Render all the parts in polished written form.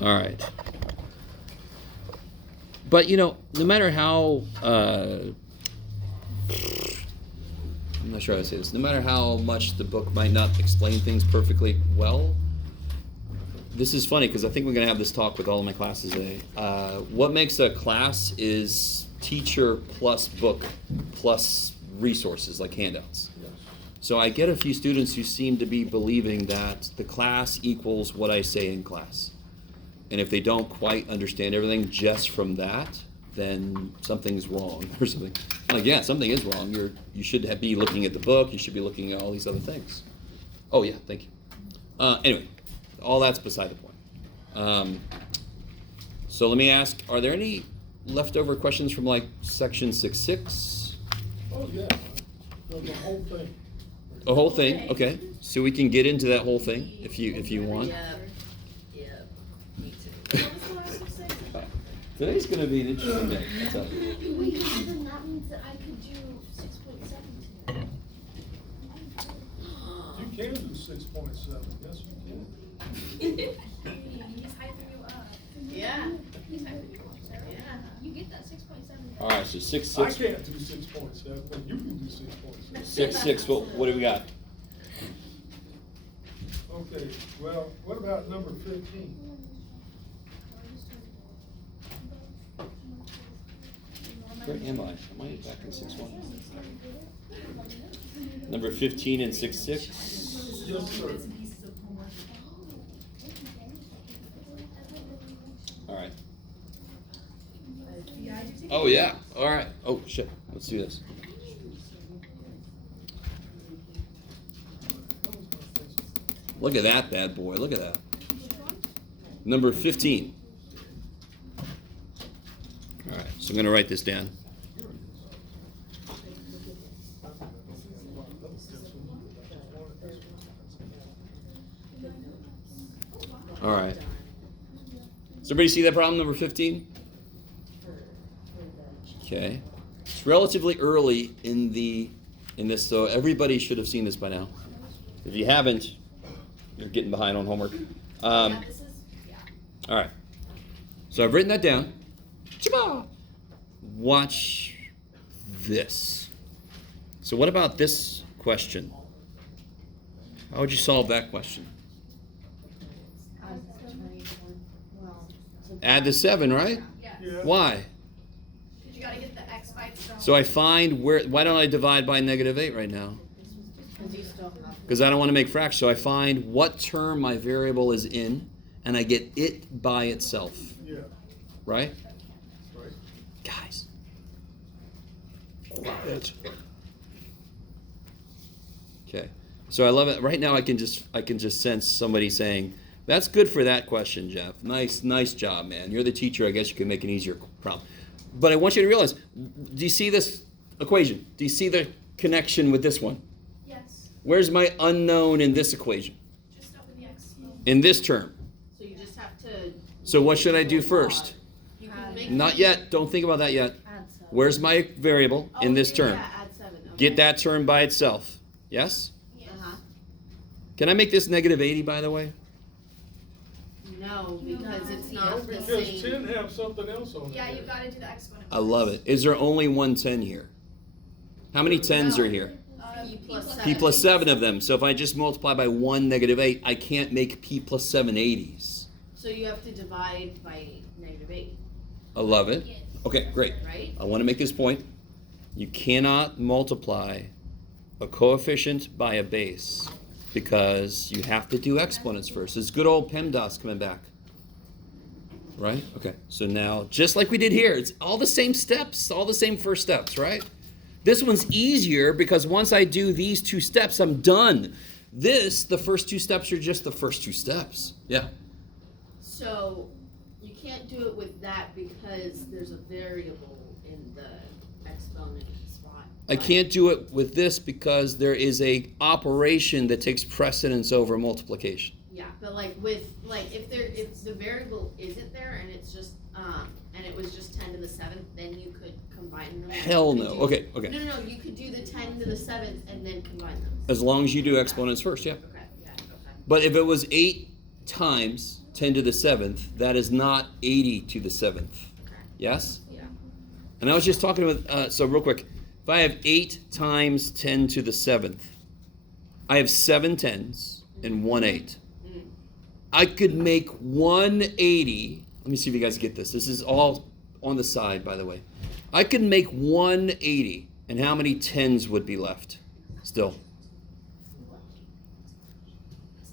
All right. But, no matter how, I'm not sure how to say this, no matter how much the book might not explain things perfectly well, this is funny because I think we're going to have this talk with all of my classes today. What makes a class is teacher plus book plus resources like handouts. So I get a few students who seem to be believing that the class equals what I say in class. And if they don't quite understand everything just from that, then something's wrong or something. I'm like, yeah, something is wrong. You should be looking at the book. You should be looking at all these other things. Oh, yeah, thank you. Anyway, all that's beside the point. So let me ask, are there any leftover questions from like section 6.6? Oh, yeah. No, the whole thing. The whole thing? Okay. So we can get into that whole thing if you want. Yeah, me too. Today's going to be an interesting day. I'll tell you. Wait, then that means that I could do 6.7 today. You can do 6.7. Yes, you can. He's hyping you up. Yeah. He's hyping you up, Sarah. Yeah. You get that 6.7. All right, so I 6.6. can't do 6.7, but you can do 6.7. 6.6. Well, what do we got? Okay, well, what about number 15? Where am I? Am I back in 6.1? Number 15 and 6.6. Yes, sir. All right. Oh, yeah. All right. Oh, shit. Let's do this. Look at that bad boy. Look at that. Number 15. All right. So I'm going to write this down. All right. Does everybody see that problem, number 15? Okay. It's relatively early in this, so everybody should have seen this by now. If you haven't, you're getting behind on homework. All right. So I've written that down. Watch this. So what about this question? How would you solve that question? Add the 7, right? Yes. Yeah. Why? Because you gotta get the x by itself. So I find why don't I divide by -8 right now? Because I don't want to make fractions. So I find what term my variable is in, and I get it by itself. Yeah, Right? right. Guys. Quiet. Okay. So I love it. Right now I can just sense somebody saying, "That's good for that question, Jeff. Nice job, man. You're the teacher. I guess you can make an easier problem." But I want you to realize, do you see this equation? Do you see the connection with this one? Yes. Where's my unknown in this equation? Just start with the x. In this term. So you just have to. So what should I do first? You can make. Not yet. Don't think about that yet. Add 7. Where's my variable in this term? Yeah, add 7. Okay. Get that term by itself. Yes? Uh-huh. Can I make this -80, by the way? No, because it's No, not the because same. 10 have something else on it. Yeah, you gotta do the exponent. I love it. Is there only one 10 here? How many 10s are here? P plus P plus 7 of them. So if I just multiply by 1 -8, I can't make P plus 7 80s. So you have to divide by -8, I love it. Okay, great. right? I want to make this point. You cannot multiply a coefficient by a base because you have to do exponents first. It's good old PEMDAS coming back. Right? Okay. So now, just like we did here, it's all the same steps, all the same first steps, right? This one's easier because once I do these 2 steps, I'm done. This, the first 2 steps are just the first 2 steps. Yeah. So you can't do it with that because there's a variable in the exponent spot. I can't do it with this because there is a operation that takes precedence over multiplication. Yeah, but if the variable isn't there and it's just and it was just 10 to the 7th, then you could combine them. Hell You no. could do- Okay. No, you could do the 10 to the 7th and then combine them. As long as you do exponents first, yeah. Okay, yeah, okay. But if it was 8 times 10 to the 7th, that is not 80 to the 7th. Okay. Yes? Yeah. And I was just talking with, so real quick, if I have 8 times 10 to the 7th, I have 7 10s and 1 8. Mm. I could make 180. Let me see if you guys get this. This is all on the side, by the way. I could make 180, and how many 10s would be left still?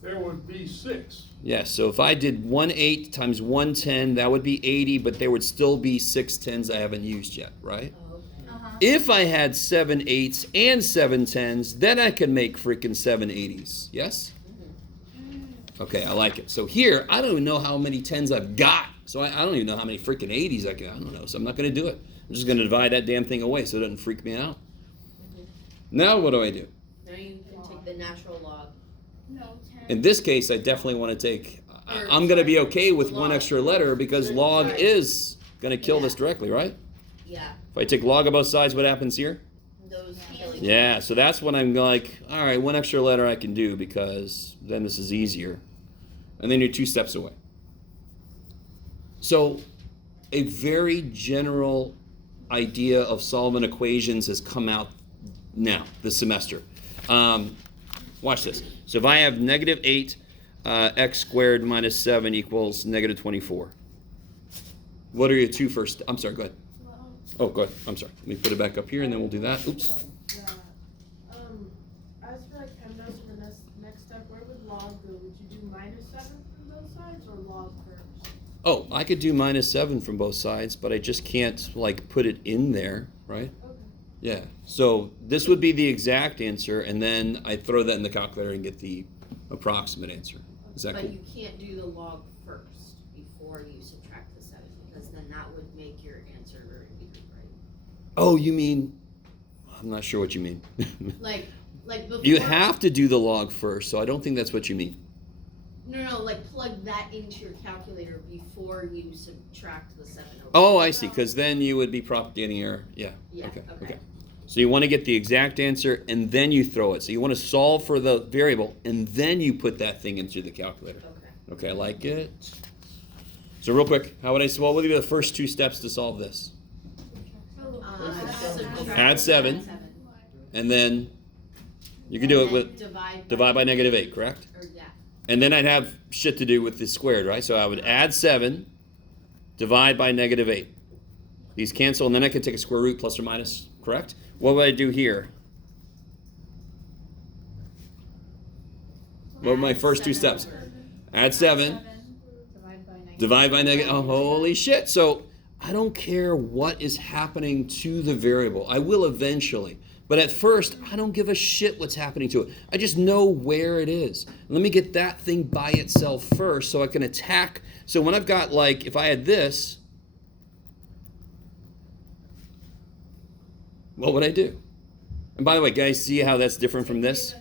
There would be 6. Yes, so if I did 1 8 times 1 10, that would be 80, but there would still be 6 10s I haven't used yet, right? Oh, okay. If I had 7 8s and 7 10s, then I could make freaking 7 80s. Yes? Okay, I like it. So here, I don't even know how many 10s I've got. So I don't even know how many freaking 80s I don't know. So I'm not going to do it. I'm just going to divide that damn thing away so it doesn't freak me out. Now what do I do? Now you can take the natural log. No, 10. In this case, I definitely want to take, I'm going to be okay with one extra letter because log is going to kill this directly, right? Yeah. If I take log on both sides, what happens here? Those killing. Yeah, so that's when I'm like, all right, one extra letter I can do because then this is easier. And then you're 2 steps away. So a very general idea of solving equations has come out now, this semester. Watch this. So if I have negative 8 x squared minus 7 equals negative 24. What are your 2 first? I'm sorry, go ahead. Well, Oh, go ahead. I'm sorry. Let me put it back up here and then we'll do that. Oops. As for like PEMDAS in the next step, where would log go? Would you do -7 from both sides or log first? Oh, I could do minus 7 from both sides, but I just can't like put it in there, right? Okay. Yeah. So this would be the exact answer, and then I throw that in the calculator and get the approximate answer. Is that But cool? you can't do the log first before you subtract the 7, because then that would make your answer very weird, right? Oh, you mean? I'm not sure what you mean. Like before. You have to do the log first, so I don't think that's what you mean. No, like plug that into your calculator before you subtract the 7 over. Oh, I see. Because then you would be propagating error. Yeah. Yeah, okay. So you want to get the exact answer and then you throw it. So you want to solve for the variable and then you put that thing into the calculator. Okay. Okay, I like it. So real quick, how would I solve? What would be the first 2 steps to solve this? Subtract Add 7. And then you can do it with divide by negative 8, correct? Or yeah. And then I'd have shit to do with the squared, right? So I would add 7, divide by negative 8. These cancel, and then I can take a square root plus or minus, correct? What would I do here? What were my first 2 steps? Add 7, divide by negative, oh, holy shit. So I don't care what is happening to the variable. I will eventually. But at first, I don't give a shit what's happening to it. I just know where it is. Let me get that thing by itself first so I can attack. So when I've got, like, if I had this, what would I do? And by the way, guys, see how that's different from this?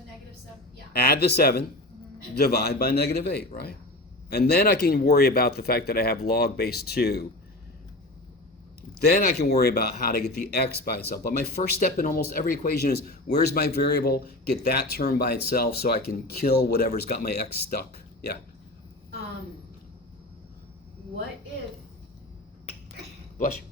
Add the 7, divide by negative 8, right? And then I can worry about the fact that I have log base 2. Then I can worry about how to get the x by itself. But my first step in almost every equation is, where's my variable? Get that term by itself so I can kill whatever's got my x stuck. Yeah. What if Bless you.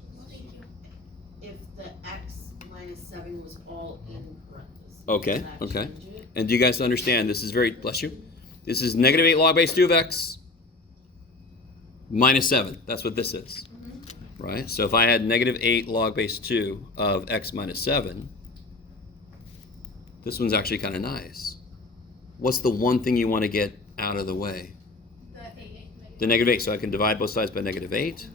the x minus 7 was all in parentheses? Okay, Does that okay. change it? And do you guys understand? This is very, bless you. This is negative 8 log base 2 of x minus 7. That's what this is. Right? So if I had negative 8 log base 2 of x minus 7, this one's actually kind of nice. What's the one thing you want to get out of the way? The negative 8. So I can divide both sides by negative 8.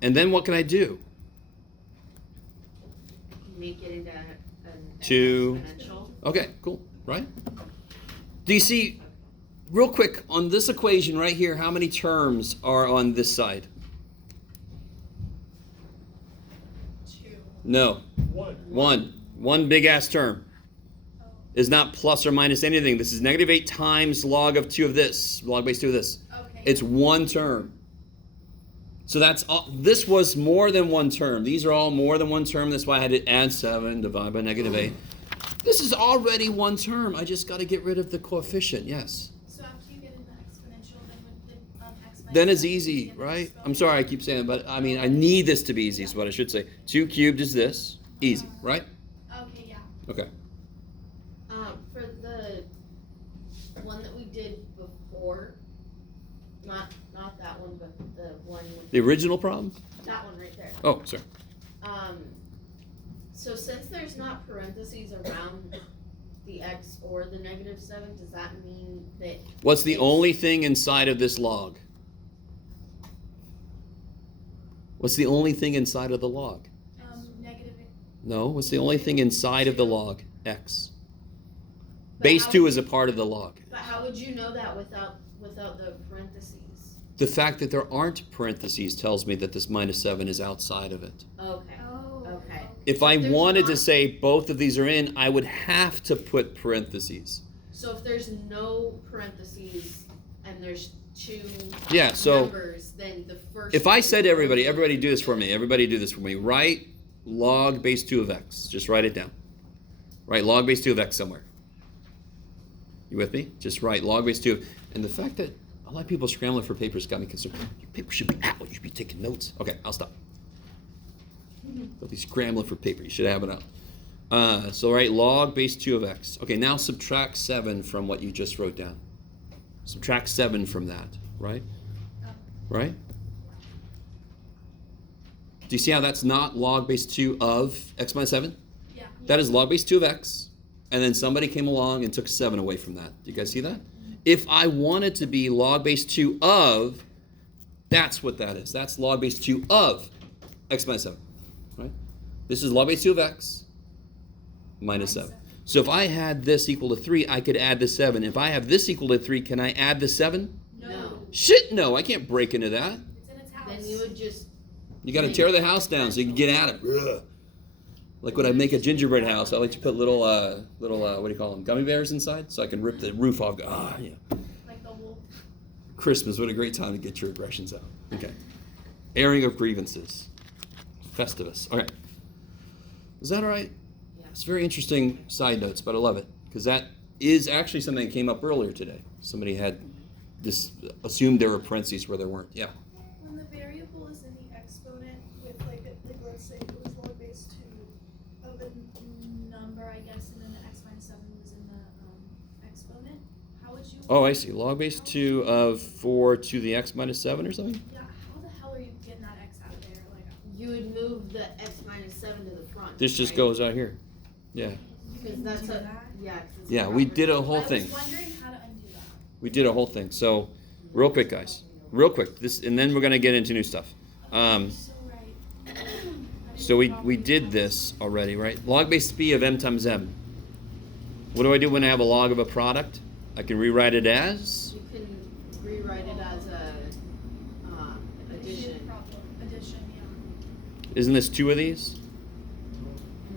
And then what can I do? Make it into an 2. exponential. Okay, cool. Right? Do you see, real quick, on this equation right here, how many terms are on this side? 2. No. 1. One big ass term. Is not plus or minus anything. This is negative 8 times log of 2 of this, log base 2 of this. Okay. It's one term. So that's all. This was more than one term. These are all more than one term. That's why I had to add 7, divide by negative 8. This is already one term. I just got to get rid of the coefficient. Yes. So after you get into exponential, then would the x Then it's easy, right? I'm sorry I keep saying it, but I mean, I need this to be easy is what I should say. 2 cubed is this. Easy, right? Okay, yeah. Okay. For the one that we did before, not that one, but the one with The original problem? that one right there. Oh, sorry. So since there's not parentheses around the x or the -7, does that mean that What's the it's- only thing inside of this log? What's the only thing inside of the log? Negative. No, what's the only thing inside of the log? X. But Base how 2 would is a you- part of the log. But how would you know that without the parentheses? The fact that there aren't parentheses tells me that this -7 is outside of it. Okay. Oh. Okay. If I There's wanted to not- say both of these are in, I would have to put parentheses. So if there's no parentheses and there's two Yeah, so numbers, then the first. if I one said is to everybody, going to everybody be- do this for me, everybody do this for me, write log base 2 of x. Just write it down. Write log base 2 of x somewhere. You with me? Just write log base 2. And the fact that a lot of people scrambling for papers got me concerned. Your paper should be out. You should be taking notes. Okay, I'll stop. Don't be scrambling for paper. You should have it out. So write log base 2 of x. Okay, now subtract 7 from what you just wrote down. Subtract 7 from that, right? Right? Do you see how that's not log base 2 of x minus 7? Yeah. That is log base 2 of x, and then somebody came along and took 7 away from that. Do you guys see that? If I wanted to be log base 2 of, that's what that is. That's log base 2 of x minus 7, right? This is log base 2 of x minus 7. So if I had this equal to 3, I could add the 7. If I have this equal to 3, can I add the 7? No. Shit, no, I can't break into that. It's in its house. Then you would just. You got to tear the house down so you can get at it. Ugh. Like when I make a gingerbread house, I like to put little what do you call them, gummy bears inside, so I can rip the roof off. Ah, yeah. Like the wolf. Christmas, what a great time to get your aggressions out. Okay. Airing of grievances. Festivus. All right. Is that all right? Yeah. It's very interesting side notes, but I love it because that is actually something that came up earlier today. Somebody had assumed there were parentheses where there weren't. Yeah. When the variable is in the exponent with like let's say it was log base 2 of a Number, I guess, and then the x minus 7 was in the exponent. How would you? Oh, I see. Log base 2 of 4 to the x minus 7 or something? Yeah. How the hell are you getting that x out of there? Like. You would move the x minus 7 to the front. This just right? goes out here. Yeah. Because that's do a that? yeah. 'Cause it's Yeah, we did a property. whole I thing. was wondering how to undo that. We did a whole thing. So, real quick, guys. Real quick. This, and then we're gonna get into new stuff. So right. So we did this already, right? Log base b of m times m. What do I do when I have a log of a product? I can rewrite it as. You can rewrite it as a addition. Problem. Addition. Yeah. Isn't this 2 of these?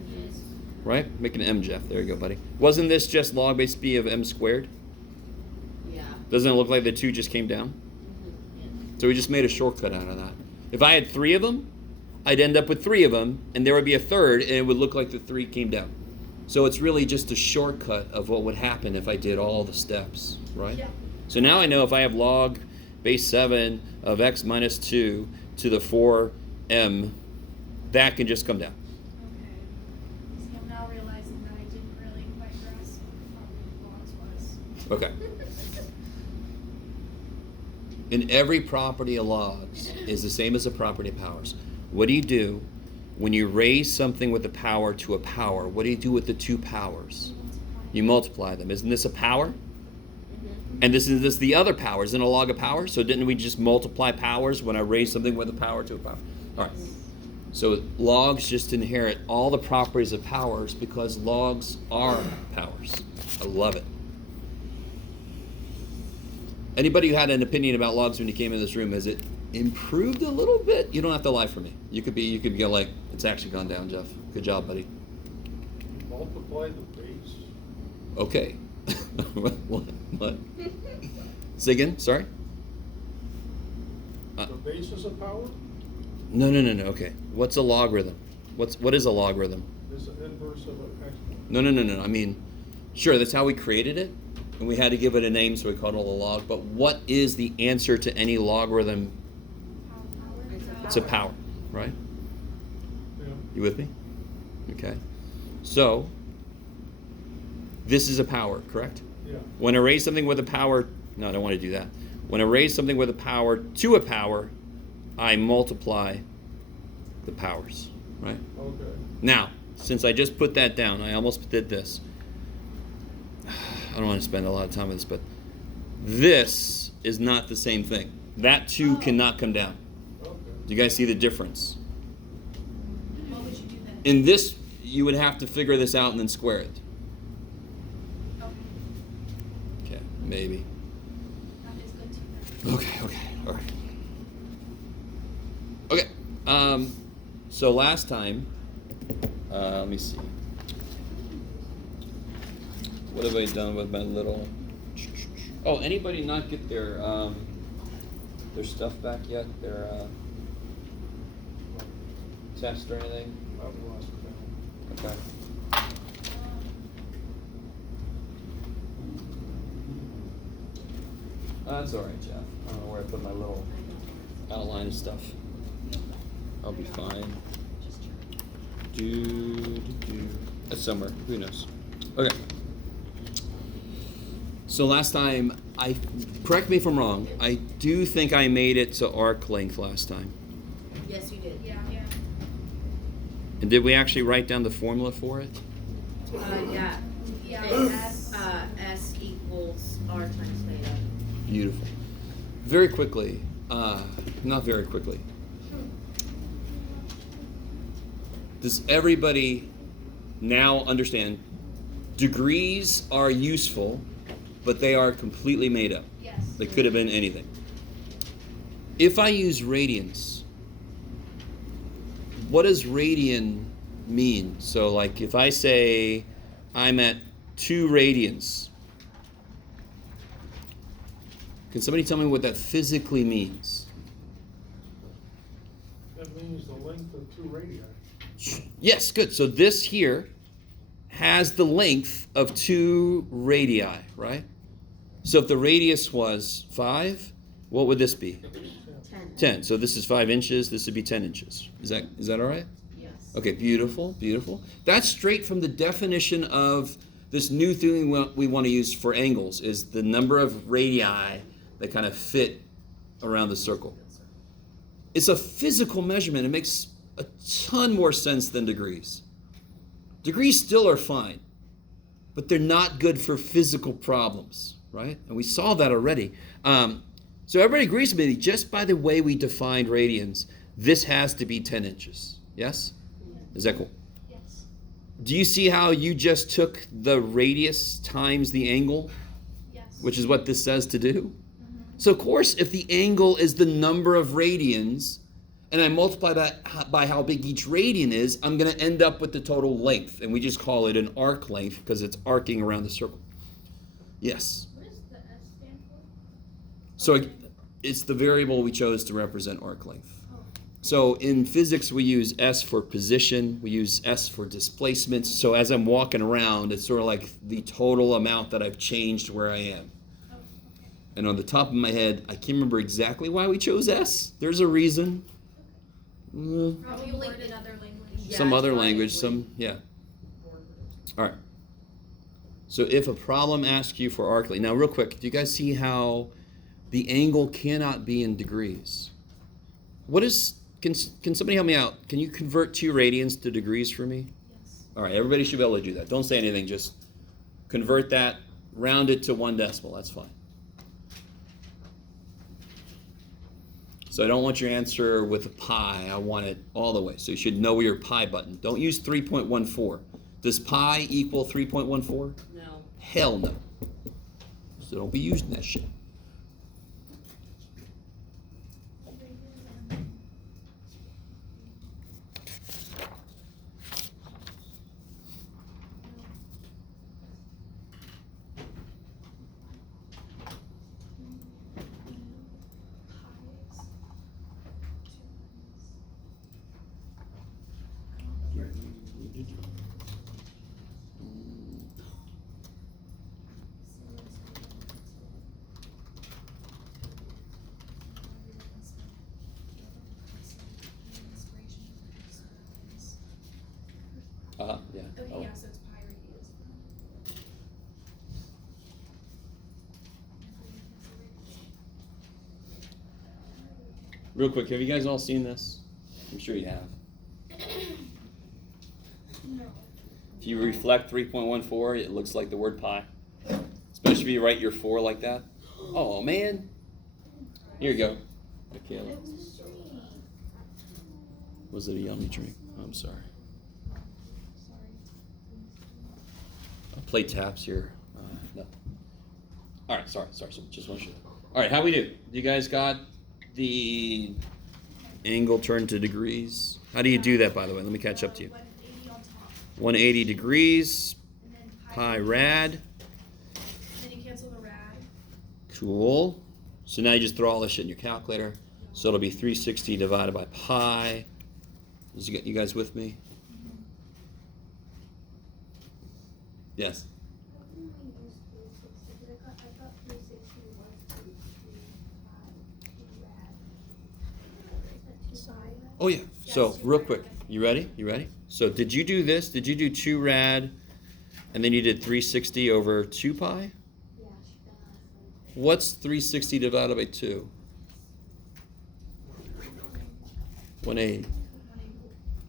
Yes. Right? Make an m, Jeff. There you go, buddy. Wasn't this just log base b of m squared? Yeah. Doesn't it look like the 2 just came down? Mm-hmm. So we just made a shortcut out of that. If I had 3 of them, I'd end up with 3 of them, and there would be a third, and it would look like the 3 came down. So it's really just a shortcut of what would happen if I did all the steps, right? Yeah. So now I know if I have log base 7 of x minus 2 to the 4m, that can just come down. Okay. See, I'm now realizing that I didn't really quite grasp what logs was. Okay. And every property of logs is the same as a property of powers. What do you do when you raise something with a power to a power? What do you do with the 2 powers? You multiply them. Isn't this a power? Mm-hmm. And this is the other power. Isn't a log a power? So didn't we just multiply powers when I raise something with a power to a power? All right. So logs just inherit all the properties of powers because logs are powers. I love it. Anybody who had an opinion about logs when you came in this room, has it improved a little bit? You don't have to lie for me. You could go like, it's actually gone down, Jeff. Good job, buddy. Multiply the base. Okay. What? Say again? Sorry? The base is a power, No. Okay. What's a logarithm? What is a logarithm? is the inverse of an exponent. No. I mean, sure, that's how we created it. and we had to give it a name, so we called it a log. But what is the answer to any logarithm? It's a power, right? Yeah. You with me? Okay. So, this is a power, correct? Yeah. When I raise something with a power, no, I don't want to do that. When I raise something with a power to a power, I multiply the powers, right? Okay. Now, since I just put that down, I almost did this. I don't want to spend a lot of time on this, but this is not the same thing. That 2 cannot come down. Okay. Do you guys see the difference? What would you do then? In this, you would have to figure this out and then square it. Okay, Okay, maybe. that is good to know. Okay, all right. Okay, so last time, let me see. What have I done with my little? Oh, anybody not get their stuff back yet? Their test or anything? I've lost count. Okay. That's all right, Jeff. I don't know where I put my little outline of stuff. I'll be fine. That's somewhere. Who knows? Okay. So last time, correct me if I'm wrong, I do think I made it to arc length last time. Yes, you did. Yeah. And did we actually write down the formula for it? Yeah. Yeah. It's, S equals R times theta. Beautiful. Very quickly, not very quickly. Does everybody now understand degrees are useful, but they are completely made up? Yes. They could have been anything. If I use radians, what does radian mean? So like if I say I'm at 2 radians, can somebody tell me what that physically means? That means the length of 2 radii. Yes, good. So this here has the length of 2 radii, right? So if the radius was 5, what would this be? 10. So this is 5 inches. This would be 10 inches. Is that all right? Yes. Okay, beautiful, beautiful. That's straight from the definition of this new thing we want to use for angles, is the number of radii that kind of fit around the circle. It's a physical measurement. It makes a ton more sense than degrees. Degrees still are fine, but they're not good for physical problems, right? And we saw that already. So everybody agrees with me, just by the way we defined radians, this has to be 10 inches. Yes? Is that cool? Yes. Do you see how you just took the radius times the angle, Yes. which is what this says to do? So of course, if the angle is the number of radians, and I multiply that by how big each radian is, I'm going to end up with the total length. And we just call it an arc length because it's arcing around the circle. Yes? What does the S stand for? So it's the variable we chose to represent arc length. So in physics, we use S for position. We use S for displacement. So as I'm walking around, it's sort of like the total amount that I've changed where I am. And on the top of my head, I can't remember exactly why we chose S. There's a reason. Probably a word in other language. Yeah, Some it's other probably- language, yeah. All right. So if a problem asks you for arc length, now real quick, do you guys see how the angle cannot be in degrees? Can somebody help me out? Can you convert 2 radians to degrees for me? Yes. All right, everybody should be able to do that. Don't say anything, just convert that, round it to 1 decimal, that's fine. So I don't want your answer with a pi, I want it all the way. So you should know your pi button. Don't use 3.14. Does pi equal 3.14? No. Hell no. So don't be using that shit. Yeah. Okay, Oh. yeah, so it's pi radius. Real quick, have you guys all seen this? I'm sure you have. No. If you reflect 3.14, it looks like the word pi. Especially if you write your 4 like that. Oh, man. Here you go. Michaela. Was it a yummy drink? I'm sorry. I'll play taps here. No. All right, sorry. So just want to show. All right, how we do? You guys got the angle turned to degrees? How do you do that, by the way? Let me catch up to you. 180 on top. 180 degrees, And then pi rad. And then you cancel the rad. Cool. So now you just throw all this shit in your calculator. So it'll be 360 divided by pi. You guys with me? Yes. Oh yeah. So real quick, you ready? So did you do this? Did you do 2 rad and then you did 360 over 2 pi? What's 360 divided by 2? 180.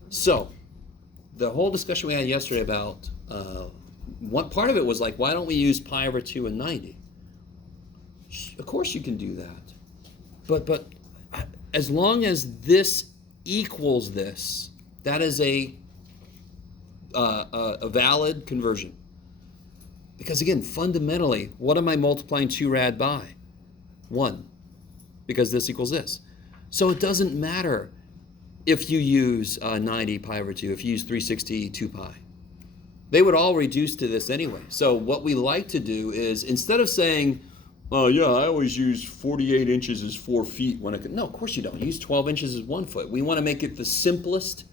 So the whole discussion we had yesterday about one part of it was like, why don't we use pi over 2 and 90? Of course you can do that. But as long as this equals this, that is a valid conversion. Because again, fundamentally, what am I multiplying 2 rad by? 1. Because this equals this. So it doesn't matter if you use 90 pi over 2, if you use 360 2 pi. They would all reduce to this anyway. So what we like to do is, instead of saying, oh yeah, I always use 48 inches as 4 feet when I can. No, of course you don't. Use 12 inches as 1 foot. We want to make it the simplest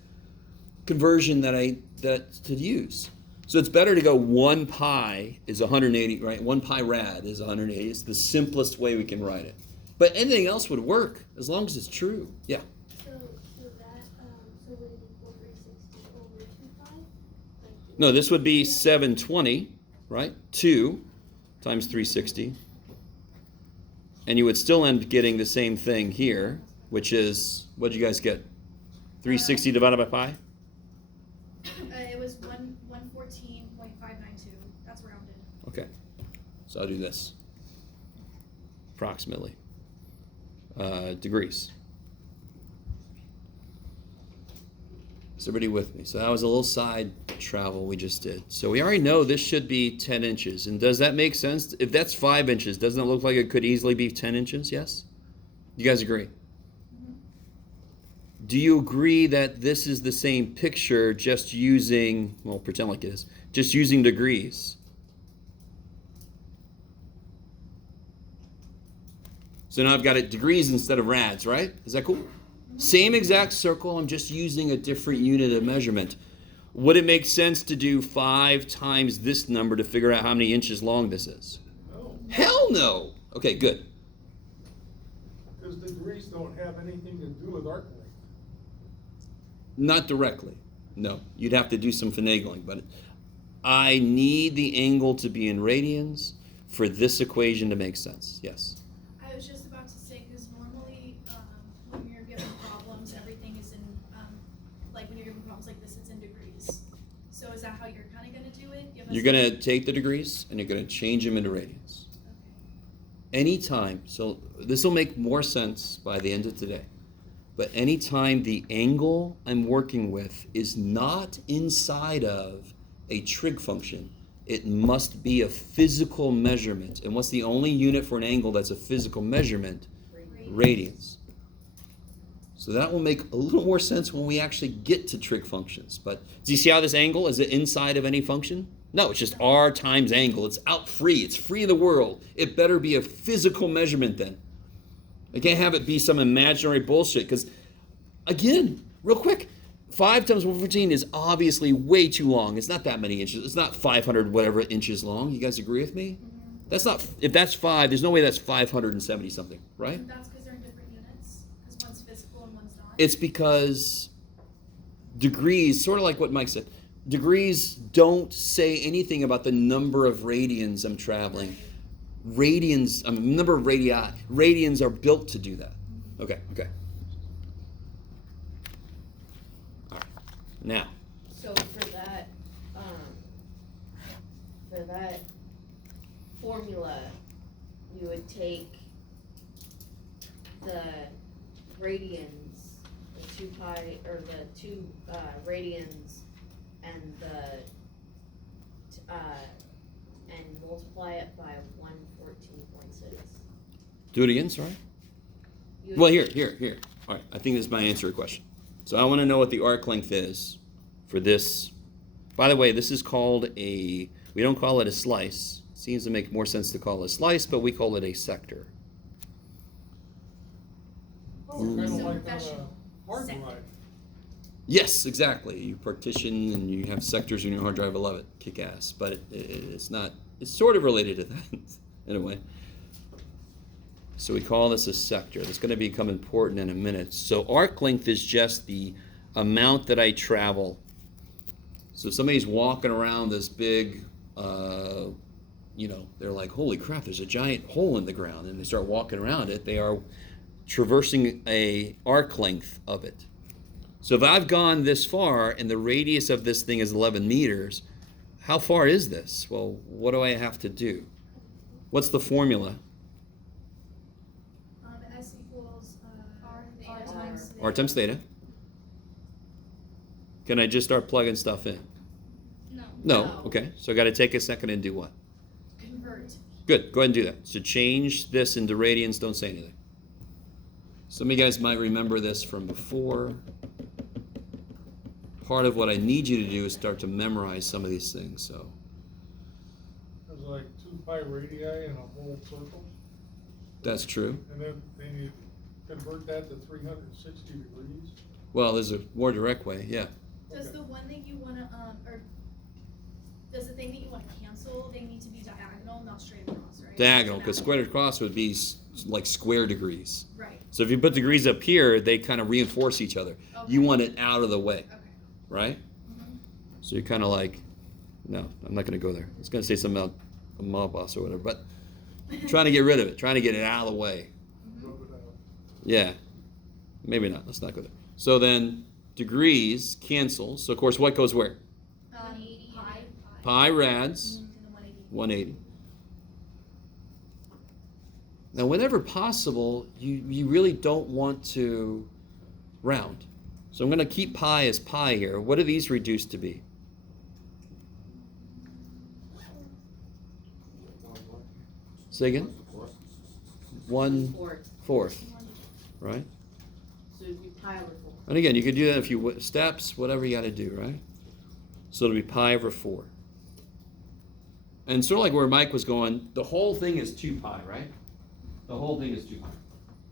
conversion that to use. So it's better to go 1 pi is 180, right? 1 pi rad is 180. It's the simplest way we can write it. But anything else would work as long as it's true. Yeah. So would it equal 360 over 2 pi? No, this would be 720, right? 2 times 360. And you would still end up getting the same thing here, which is, what did you guys get? 360 divided by pi? It was 114.592. That's rounded. Okay. So I'll do this. Approximately. Degrees. Is everybody with me? So that was a little side travel we just did. So we already know this should be 10 inches. And does that make sense? If that's 5 inches, doesn't it look like it could easily be 10 inches? Yes? You guys agree? Mm-hmm. Do you agree that this is the same picture just using, well, pretend like it is, just using degrees? So now I've got it degrees instead of rads, right? Is that cool? Same exact circle, I'm just using a different unit of measurement. Would it make sense to do 5 times this number to figure out how many inches long this is? No, Hell no! Okay, good. because degrees don't have anything to do with arc length. Not directly. No, you'd have to do some finagling, but I need the angle to be in radians for this equation to make sense. Yes. I was just about to say, because normally when you're given problems, everything is in, like when you're given problems like this, it's in degrees. So is that how you're kind of going to do it? Give us You're going to take the degrees and you're going to change them into radians. Anytime, so this will make more sense by the end of today, but anytime the angle I'm working with is not inside of a trig function, it must be a physical measurement. And what's the only unit for an angle that's a physical measurement? Radians. So that will make a little more sense when we actually get to trig functions. But do you see how this angle, is it inside of any function? No, it's just r times angle. It's out free. It's free of the world. It better be a physical measurement then. I can't have it be some imaginary bullshit because, again, real quick, 5 times 114 is obviously way too long. It's not that many inches. It's not 500 whatever inches long. You guys agree with me? That's not, if that's 5, there's no way that's 570 something, right? That's because they're in different units, because one's physical and one's not. It's because degrees, sort of like what Mike said, degrees don't say anything about the number of radians I'm traveling. Radians, number of radii. Radians are built to do that. Okay. All right. Now. So for that formula, you would take the radians, the 2 pi, or the 2 radians, and and multiply it by 114.6. Do it again, sorry. You would Well, take- here. All right, I think this might answer your question. So I want to know what the arc length is for this. By the way, this is called we don't call it a slice. Seems to make more sense to call it a slice, but we call it a sector. Oh, kind of So like on professional. a hard Second. drive. Yes, exactly. You partition and you have sectors in your hard drive. I love it. Kick ass. But it's not, it's sort of related to that in a way. So we call this a sector. That's going to become important in a minute. So arc length is just the amount that I travel. So if somebody's walking around this big, they're like, holy crap, there's a giant hole in the ground. And they start walking around it. They are traversing a arc length of it. So if I've gone this far and the radius of this thing is 11 meters, how far is this? Well, what do I have to do? What's the formula? S equals R theta. times R times theta. Can I just start plugging stuff in? No. No. Okay. So I got to take a second and do what? Convert. Good. Go ahead and do that. So change this into radians. Don't say anything. Some of you guys might remember this from before. Part of what I need you to do is start to memorize some of these things. So There's like 2 pi radii in a whole circle, that's true. and then you convert that to 360 degrees. Well, there's a more direct way. Yeah. Does Okay. the one that you wanna, or does the thing that you wanna cancel, they need to be diagonal, not straight across, right? Diagonal, because So squared across would be like square degrees. Right, So if you put degrees up here, they kind of reinforce each other. You Okay. want it out of the way, okay. right? Mhm. So you're kind of like, no, I'm not going to go there. It's going to say something about a mob boss or whatever, but trying to get rid of it, trying to get it out of the way. Rub it out. Yeah, maybe not. Let's not go there. So then degrees cancel. So of course, what goes where? 180. Pi rads, And then 180. 180. Now, whenever possible, you really don't want to round. So I'm going to keep pi as pi here. What are these reduced to be? Say again? 1/4, 4. right? So it'd be pi over 4. And again, you could do that in a few steps, whatever you got to do, right? So it'll be pi over 4. And sort of like where Mike was going, the whole thing is 2 pi, right? The whole thing is 2 pi.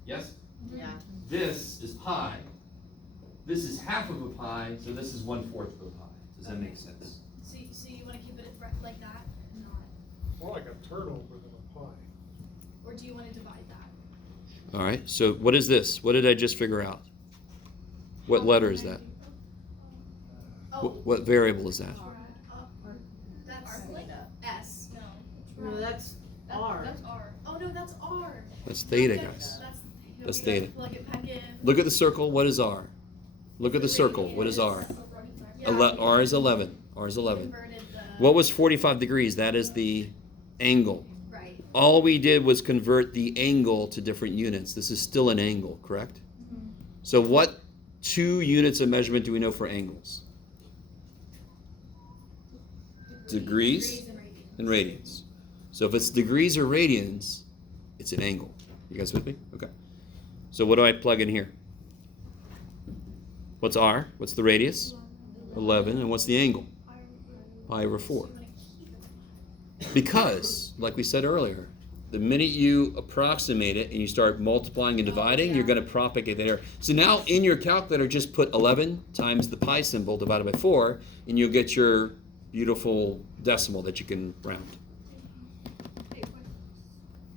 Yes? Yeah. This is pi. This is half of a pi, so this is 1/4 of a pi. Does that make sense? So you wanna keep it like that, and not, More like a turnover than a pi. or do you wanna divide that? All right, so what is this? What did I just figure out? What letter is that? Oh, What variable is that? that's Theta. S. No. No, that's R. That's R. Oh, no, that's R. That's theta, Okay, guys. That's That's we gotta theta. Plug it back in. Look at the circle. What is R? Look at the circle. What is R? Yeah. R is 11. R is 11. Converted the. What was 45 degrees? That is the angle. Right. All we did was convert the angle to different units. This is still an angle, correct? Mhm. So what 2 units of measurement do we know for angles? Degrees and radians. So if it's degrees or radians, it's an angle. You guys with me? Okay. So what do I plug in here? What's R? What's the radius? 11. And what's the angle? Pi over 4. Because, like we said earlier, the minute you approximate it and you start multiplying and dividing, you're going to propagate there. So now in your calculator, just put 11 times the pi symbol divided by 4, and you'll get your beautiful decimal that you can round.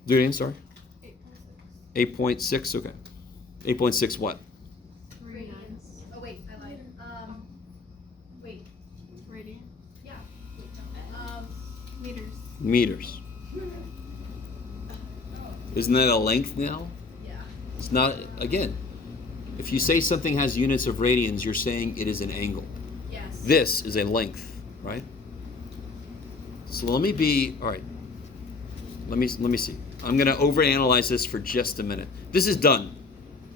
Do it again, sorry. 8.6, okay. 8.6 what? Radians. Oh, wait, I lied. Wait. Radians. meters. Isn't that a length now? Yeah. It's not, again, if you say something has units of radians, you're saying it is an angle. Yes. This is a length, right? So let me be, all right, let me see. I'm going to overanalyze this for just a minute. This is done.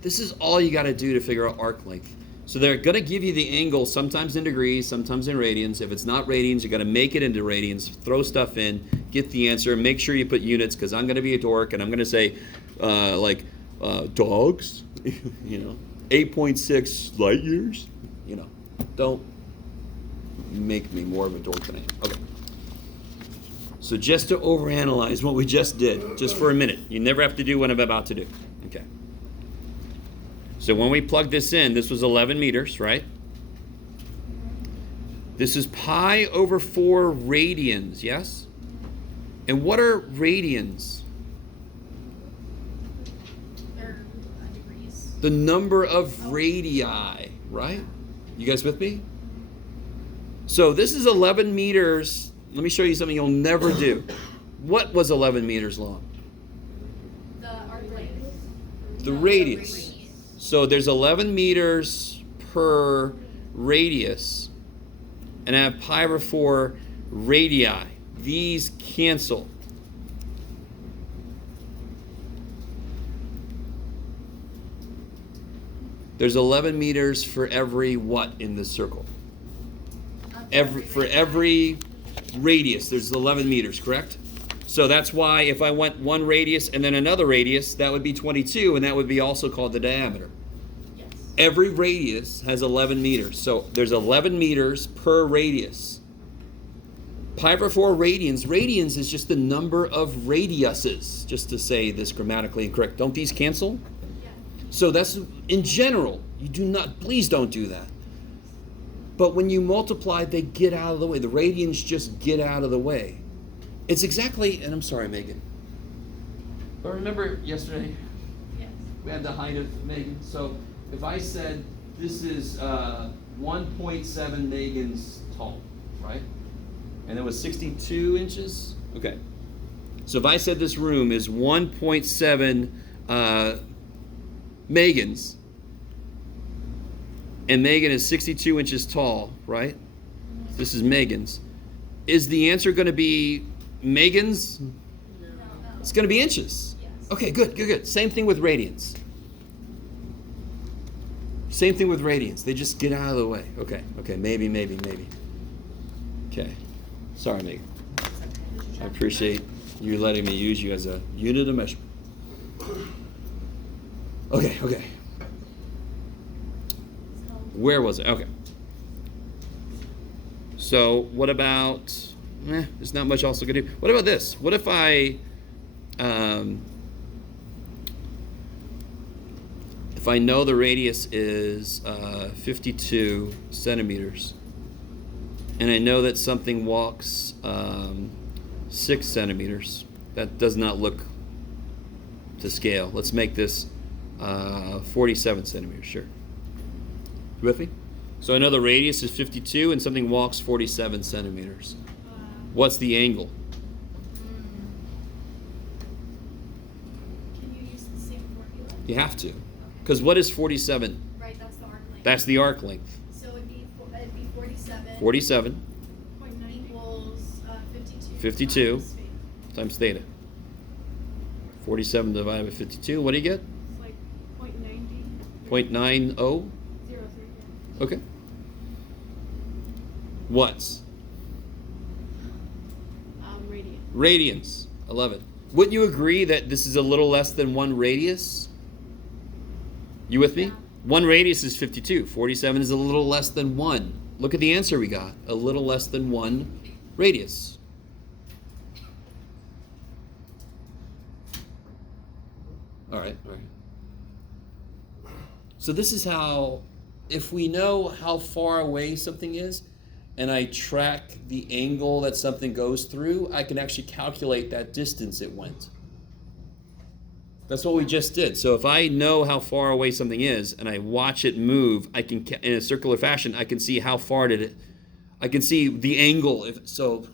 This is all you got to do to figure out arc length. So they're going to give you the angle sometimes in degrees, sometimes in radians. If it's not radians, you got to make it into radians, throw stuff in, get the answer, make sure you put units, because I'm going to be a dork and I'm going to say, dogs, 8.6 light years. Don't make me more of a dork than I am. Okay. So just to overanalyze what we just did, just for a minute. You never have to do what I'm about to do. Okay. So when we plug this in, this was 11 meters, right? This is pi over 4 radians, yes? And what are radians? Or degrees. The number of radii, right? You guys with me? So this is 11 meters. Let me show you something you'll never do. What was 11 meters long? The arc length. The radius. So there's 11 meters per radius. And I have pi over 4 radii. These cancel. There's 11 meters for every what in this circle? For every radius, there's 11 meters, correct? So that's why if I went one radius and then another radius, that would be 22, and that would be also called the diameter. Yes. Every radius has 11 meters. So there's 11 meters per radius. Pi over 4 radians. Radians is just the number of radiuses, just to say this grammatically incorrect. Don't these cancel? Yeah. So that's in general. You do not, please don't do that. But when you multiply, they get out of the way. The radians just get out of the way. It's exactly, and I'm sorry, Megan. But remember yesterday, Yes. we had the height of Megan. So if I said this is 1.7 Megans tall, right? And it was 62 inches? Okay. So if I said this room is 1.7 Megans, and Megan is 62 inches tall, right? This is Megan's. Is the answer going to be Megan's? No. It's going to be inches. Yes. Okay, good. Same thing with radians. Same thing with radians. They just get out of the way. Okay, maybe. Okay. Sorry, Megan. I appreciate you letting me use you as a unit of measurement. Okay. Where was it? Okay. So what about, there's not much else I can do. What about this? What if I know the radius is 52 centimeters, and I know that something walks 6 centimeters, that does not look to scale. Let's make this 47 centimeters, sure. You with me? So I know the radius is 52 and something walks 47 centimeters. What's the angle? Can you use the same formula? You have to. Because what is 47? Right, that's the arc length. That's the arc length. So it'd be 47. 47 equals 52. 52 times theta. times theta. 47 divided by 52. What do you get? It's like 0.90. 0.90? 03. Okay. What's? Radian. Radians. 11. Wouldn't you agree that this is a little less than 1 radius? You with me? Yeah. 1 radius is 52. 47 is a little less than 1. Look at the answer we got. A little less than 1 radius. All right. So this is how, if we know how far away something is, and I track the angle that something goes through, I can actually calculate that distance it went. That's what we just did. So if I know how far away something is, and I watch it move, I can, in a circular fashion, I can see how far did it, I can see the angle. So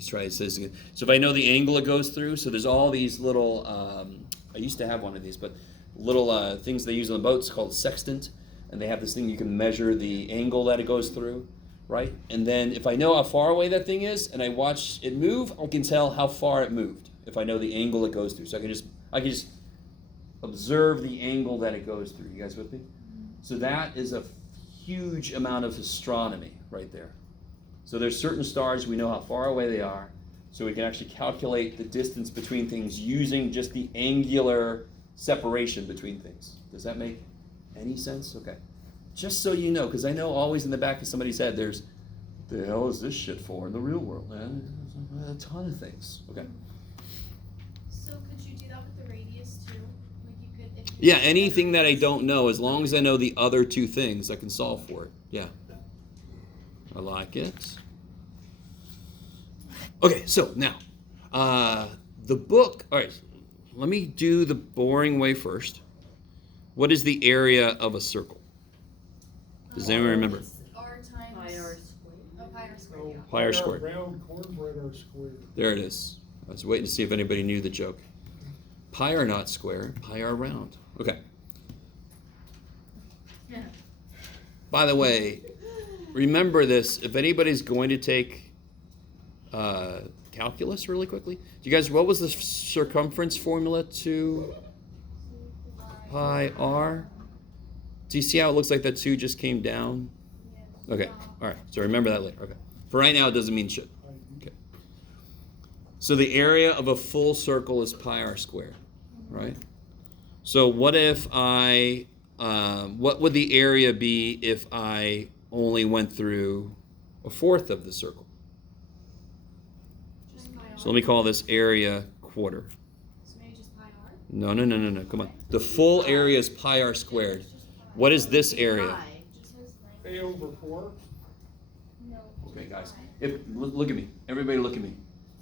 Let's try it. Says again. So if I know the angle it goes through, so there's all these little, I used to have one of these, but little things they use on the boats called sextant, and they have this thing you can measure the angle that it goes through, right? And then if I know how far away that thing is and I watch it move, I can tell how far it moved if I know the angle it goes through. So I can just observe the angle that it goes through. You guys with me? So that is a huge amount of astronomy right there. So there's certain stars, we know how far away they are, so we can actually calculate the distance between things using just the angular separation between things. Does that make any sense? Okay. Just so you know, because I know always in the back of somebody's head there's, the hell is this shit for in the real world, man? A ton of things. Okay. So could you do that with the radius too? Like you could, if you Yeah, anything that I don't know, as long as I know the other two things, I can solve for it. Yeah. I like it. Okay, so now, the book, all right, let me do the boring way first. What is the area of a circle? Does anyone remember? It's r times Pi r squared. Oh, pi r squared. Yeah. Pi r squared. Round cornbread are square. There it is. I was waiting to see if anybody knew the joke. Pi are not square, pi are round. Okay. Yeah. By the way, remember this, if anybody's going to take calculus really quickly. Do you guys, what was the circumference formula to pi r? Do you see how it looks like that 2 just came down? Okay, all right, so remember that later. Okay. For right now, it doesn't mean shit. Okay. So the area of a full circle is pi r squared, right? So what if what would the area be if I only went through a fourth of the circle? Just pi r. So let me call this area quarter. So maybe just pi r. No, come on. The full area is pi r squared. What is this area? Pi. Just has A over 4. no. Okay, guys. Look at me. Everybody look at me.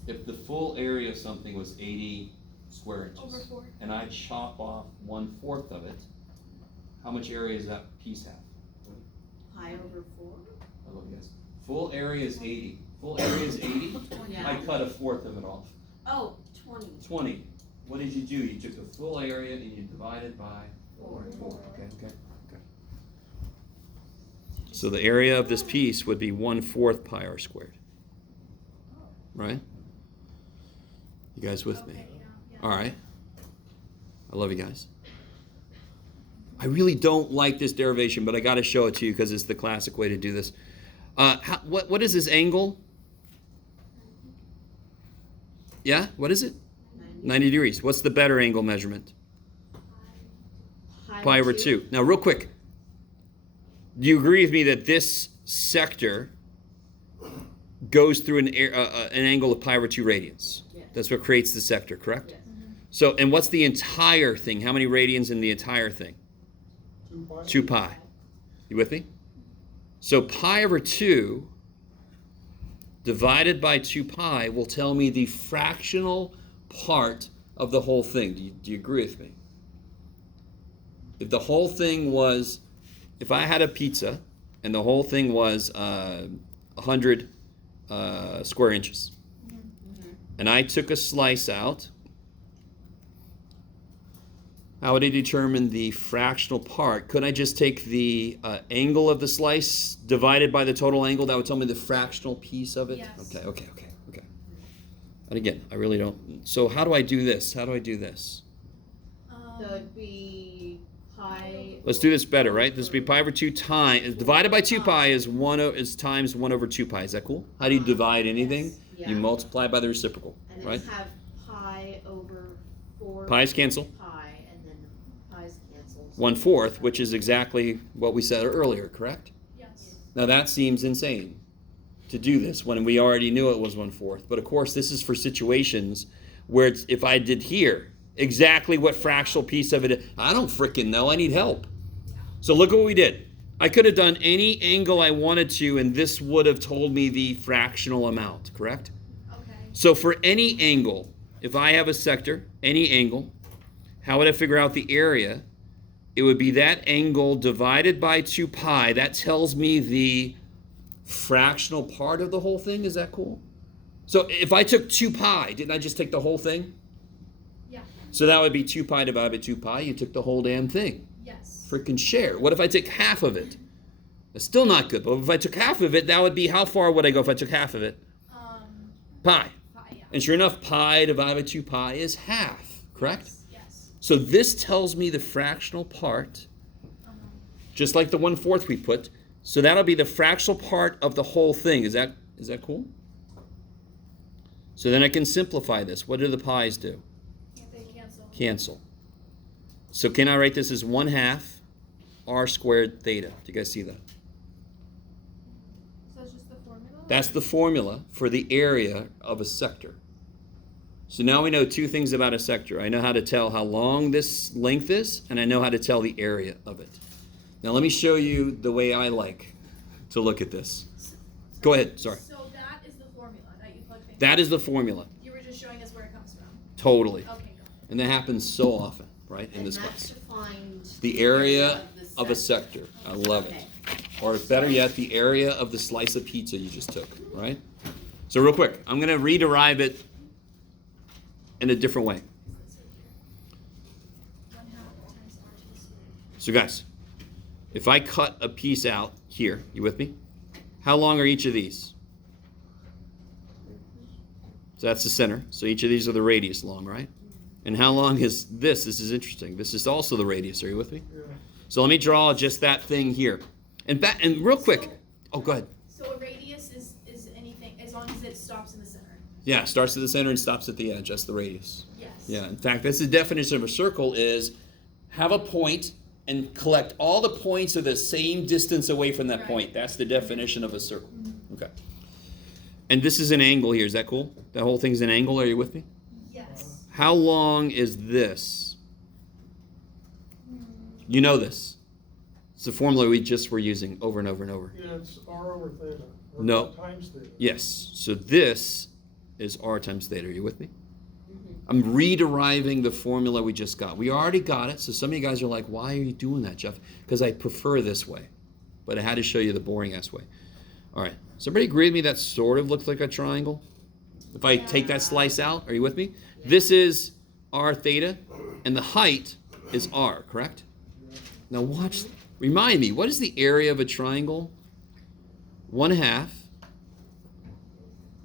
If the full area of something was 80 square Over inches, 4. and I chop off 1/4 of it, how much area does that piece have? Pi over 4? I love you guys. Full area is 80. Full area is 80. Yeah. I cut 1/4 of it off. Oh, 20. 20. What did you do? You took the full area and you divided by 4. Okay. So the area of this piece would be 1/4 pi r squared. Right? You guys with me? Okay, yeah. All right. I love you guys. I really don't like this derivation, but I got to show it to you because it's the classic way to do this. What is this angle? Yeah, what is it? 90 degrees. What's the better angle measurement? Pi over 2. Now, real quick, do you agree with me that this sector goes through an angle of pi over 2 radians? Yes. That's what creates the sector, correct? Yes. So, and what's the entire thing? How many radians in the entire thing? 2 pi. 2 pi. You with me? So pi over 2 divided by 2 pi will tell me the fractional part of the whole thing. Do you agree with me? If the whole thing was, if I had a pizza and the whole thing was 100 square inches, and I took a slice out, how would I determine the fractional part? Couldn't I just take the angle of the slice divided by the total angle? That would tell me the fractional piece of it? Yes. Okay. And again, I really don't. So how do I do this? So it'd be pi. Let's do this better, right? This would be pi over 2 times, divided by 2 pi is times 1 over 2 pi. Is that cool? How do you divide anything? Yeah. You multiply by the reciprocal, And then right? have pi over 4. Pi's cancel. Pi, and then pi's cancels. 1/4, which is exactly what we said earlier, correct? Yes. Now that seems insane to do this when we already knew it was 1/4. But of course, this is for situations where it's, if I did here, exactly what fractional piece of it, I don't frickin' know, I need help. So look what we did. I could have done any angle I wanted to, and this would have told me the fractional amount, correct? Okay. So for any angle, if I have a sector, any angle, how would I figure out the area? It would be that angle divided by 2 pi. That tells me the fractional part of the whole thing. Is that cool? So if I took 2 pi, didn't I just take the whole thing? Yeah. So that would be 2 pi divided by 2 pi. You took the whole damn thing. Yes. Freaking share. What if I take half of it? It's still not good. But if I took half of it, that would be, how far would I go if I took half of it? Pi. Pi, yeah. And sure enough, pi divided by 2 pi is half, correct? Yes. So this tells me the fractional part, just like the 1/4 we put. So that'll be the fractional part of the whole thing. Is that cool? So then I can simplify this. What do the pi's do? They cancel. Cancel. So can I write this as 1/2 r squared theta? Do you guys see that? So it's just the formula? That's the formula for the area of a sector. So now we know 2 things about a sector. I know how to tell how long this length is, and I know how to tell the area of it. Now let me show you the way I like to look at this. Go ahead, sorry. So that is the formula that you plugged in. That is the formula, You were just showing us where it comes from. totally. Okay, go. And that happens so often, right, in And this that's class. to find The area the of a sector. I love it. Okay. Or better yet, the area of the slice of pizza you just took, right? So real quick, I'm going to rederive it in a different way. 1/2 times r². So guys, if I cut a piece out here, you with me? How long are each of these? So that's the center. So each of these are the radius long, right? And how long is this? This is interesting. This is also the radius. Are you with me? Yeah. So let me draw just that thing here. And real quick. Oh, go ahead. So a radius is anything as long as it stops in the center. Yeah, starts at the center and stops at the edge. That's the radius. Yes. Yeah, in fact, that's the definition of a circle is have a point and collect all the points of the same distance away from that Right. point. That's the definition of a circle. Okay. And this is an angle here. Is that cool? That whole thing's an angle. Are you with me? Yes. How long is this? You know this. It's the formula we just were using over and over and over. Yeah, it's r over theta. Or No. times theta. Yes. So this is r times theta. Are you with me? Mhm. I'm rederiving the formula we just got. We already got it, so some of you guys are like, why are you doing that, Jeff? Because I prefer this way. But I had to show you the boring-ass way. All right. Does everybody agree with me that sort of looks like a triangle? If I take that slice out, are you with me? This is r theta, and the height is r, correct? Now watch, remind me, what is the area of a triangle? 1/2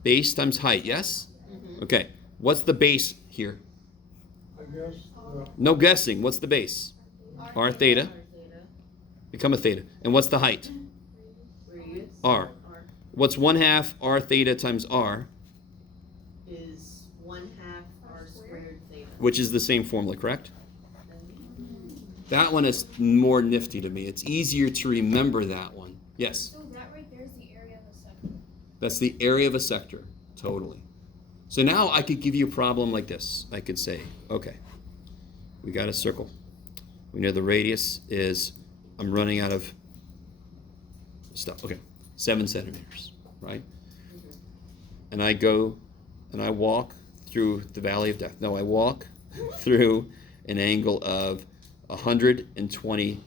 base times height, yes? Okay. What's the base here? I guess, No guessing. What's the base? R theta. R theta. Become a theta. And what's the height? Radius. R. What's 1/2 r theta times r, Is 1/2 r squared theta. which is the same formula, correct? That one is more nifty to me. It's easier to remember that one. Yes, So that right there is the area of the sector. that's the area of a sector. Totally. So now I could give you a problem like this. I could say, okay, we got a circle. We know the radius is, I'm running out of stuff. Okay, 7 centimeters, right? And I go and I walk through the valley of death. No, I walk through an angle of 120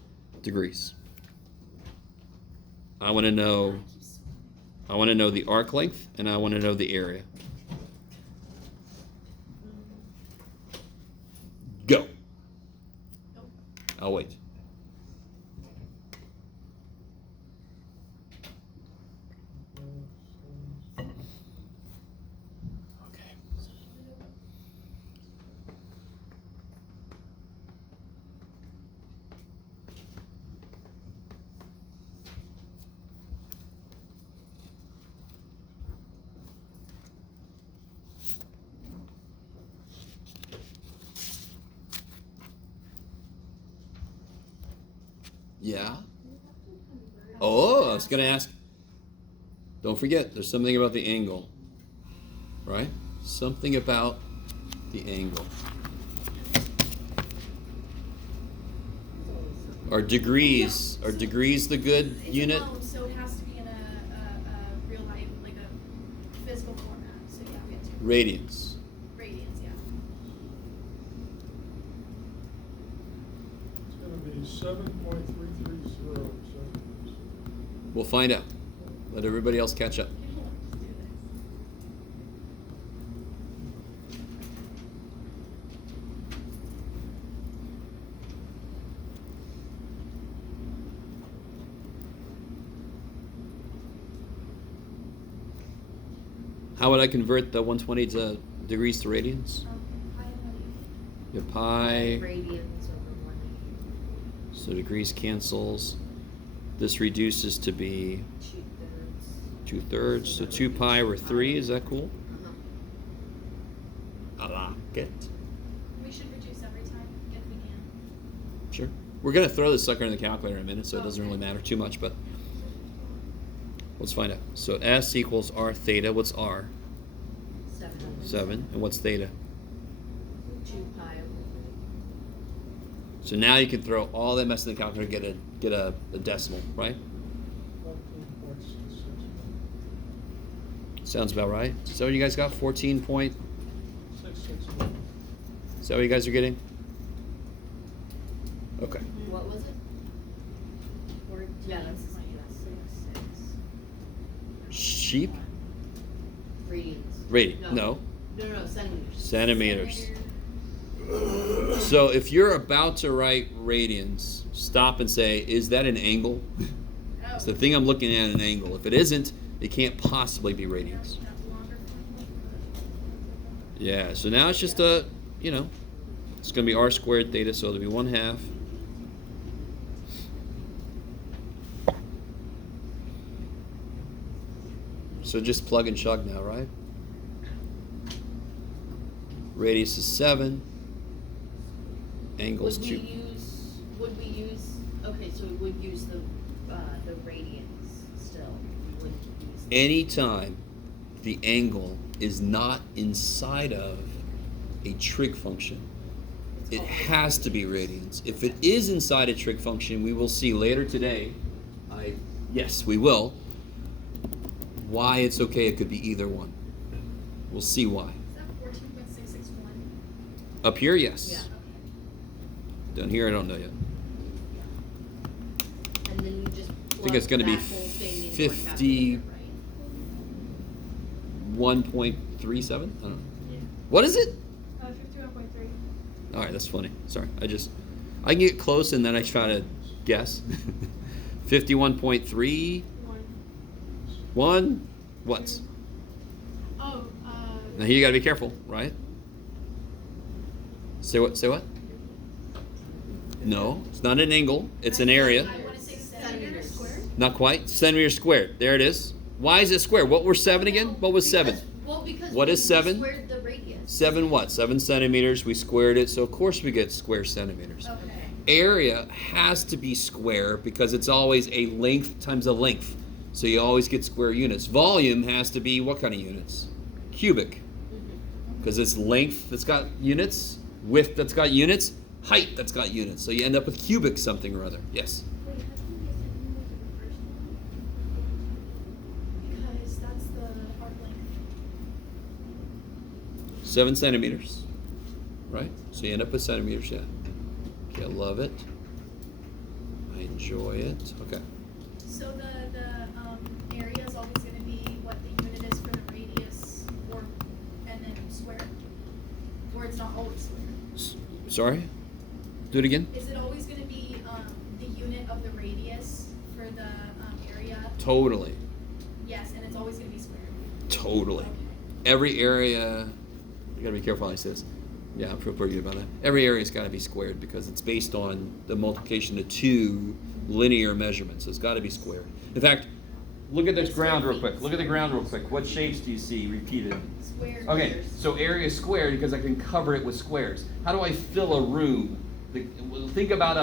degrees. I want to know the arc length and I want to know the area. Go. I'll wait. Okay. Yeah. Oh, I was going to ask. Don't forget, there's something about the angle. Right? Something about the angle. Are degrees the good It's unit? a so it has to be in a real life, like a physical format. So yeah, we have to Radians. radians, yeah. it's gonna be 7.330 centimeters. We'll find out. Let everybody else catch up. How would I convert the 120 to degrees to radians? I don't know. Your pi, Radians over 180. so degrees cancels. This reduces to be 2/3. So 2 pi over 3. Is that cool? Uh-huh. I like it. We should reduce every time if we can. Sure. We're gonna throw this sucker in the calculator in a minute, so it doesn't really matter too much, but let's find out. So S equals R theta. What's R? 7. And what's theta? 2 pi over So now you can throw all that mess in the calculator, get a decimal, right? 14.666. Sounds about right. Is that what you guys got? 14 point. 661. Is that what you guys are getting? Okay. 3. What was it? 14. Yeah, that's 6. Sheep? Radians. Radian. No. No. No, centimeters. Centimeters. So if you're about to write radians, stop and say, is that an angle? It's the thing I'm looking at, an angle. If it isn't, it can't possibly be radians. Yeah, so now it's just it's going to be r squared theta, so it'll be 1/2. So just plug and chug now, right? Radius is 7. Angles 2. Would we use, okay, so we would use the radians still. We wouldn't use the, Anytime the angle is not inside of a trig function, it has to be radians. If it is inside a trig function, we will see later today, yes, we will, why it's okay, it could be either one. We'll see why. Is that 14.661? Up here, yes. yeah. Down here, I don't know yet. And then you just I think it's going to be 50. 51.37. I don't know. What is it? 51.3. All right, that's funny. Sorry, I can get close and then I try to guess. 51.3. 1. What's? Oh, Now here you got to be careful, right? Say what? Say what? No, it's not an angle. It's an area. I want to say centimeters squared. Not quite. Centimeters squared. There it is. Why is it squared? What were 7 again? What was 7? Because What is 7? we squared the radius. 7 what? 7 centimeters. We squared it, so of course we get square centimeters. Okay. Area has to be square because it's always a length times a length. So you always get square units. Volume has to be what kind of units? Cubic. Because it's length that's got units, width that's got units, height that's got units. So you end up with cubic something or other. Yes? Wait, how come you said centimeters are the first one? Because that's the arc length. 7 centimeters. Right? So you end up with centimeters, yeah. Okay, I love it. I enjoy it. Okay. So the area is always going to be what the unit is for the radius, and then square, or it's not always square. Sorry? Do it again? Is it always going to be the unit of the radius for the area? Totally. Yes, and it's always going to be square. Totally. Okay. Every area, you gotta be careful how I say this. Yeah, I feel pretty good about that. Every area's gotta be squared because it's based on the multiplication of 2 linear measurements. So it's gotta be squared. In fact, look at this ground real quick. Look at the ground real quick. What shapes do you see repeated? Square. Okay, meters. so area is squared because I can cover it with squares. How do I fill a room? Think about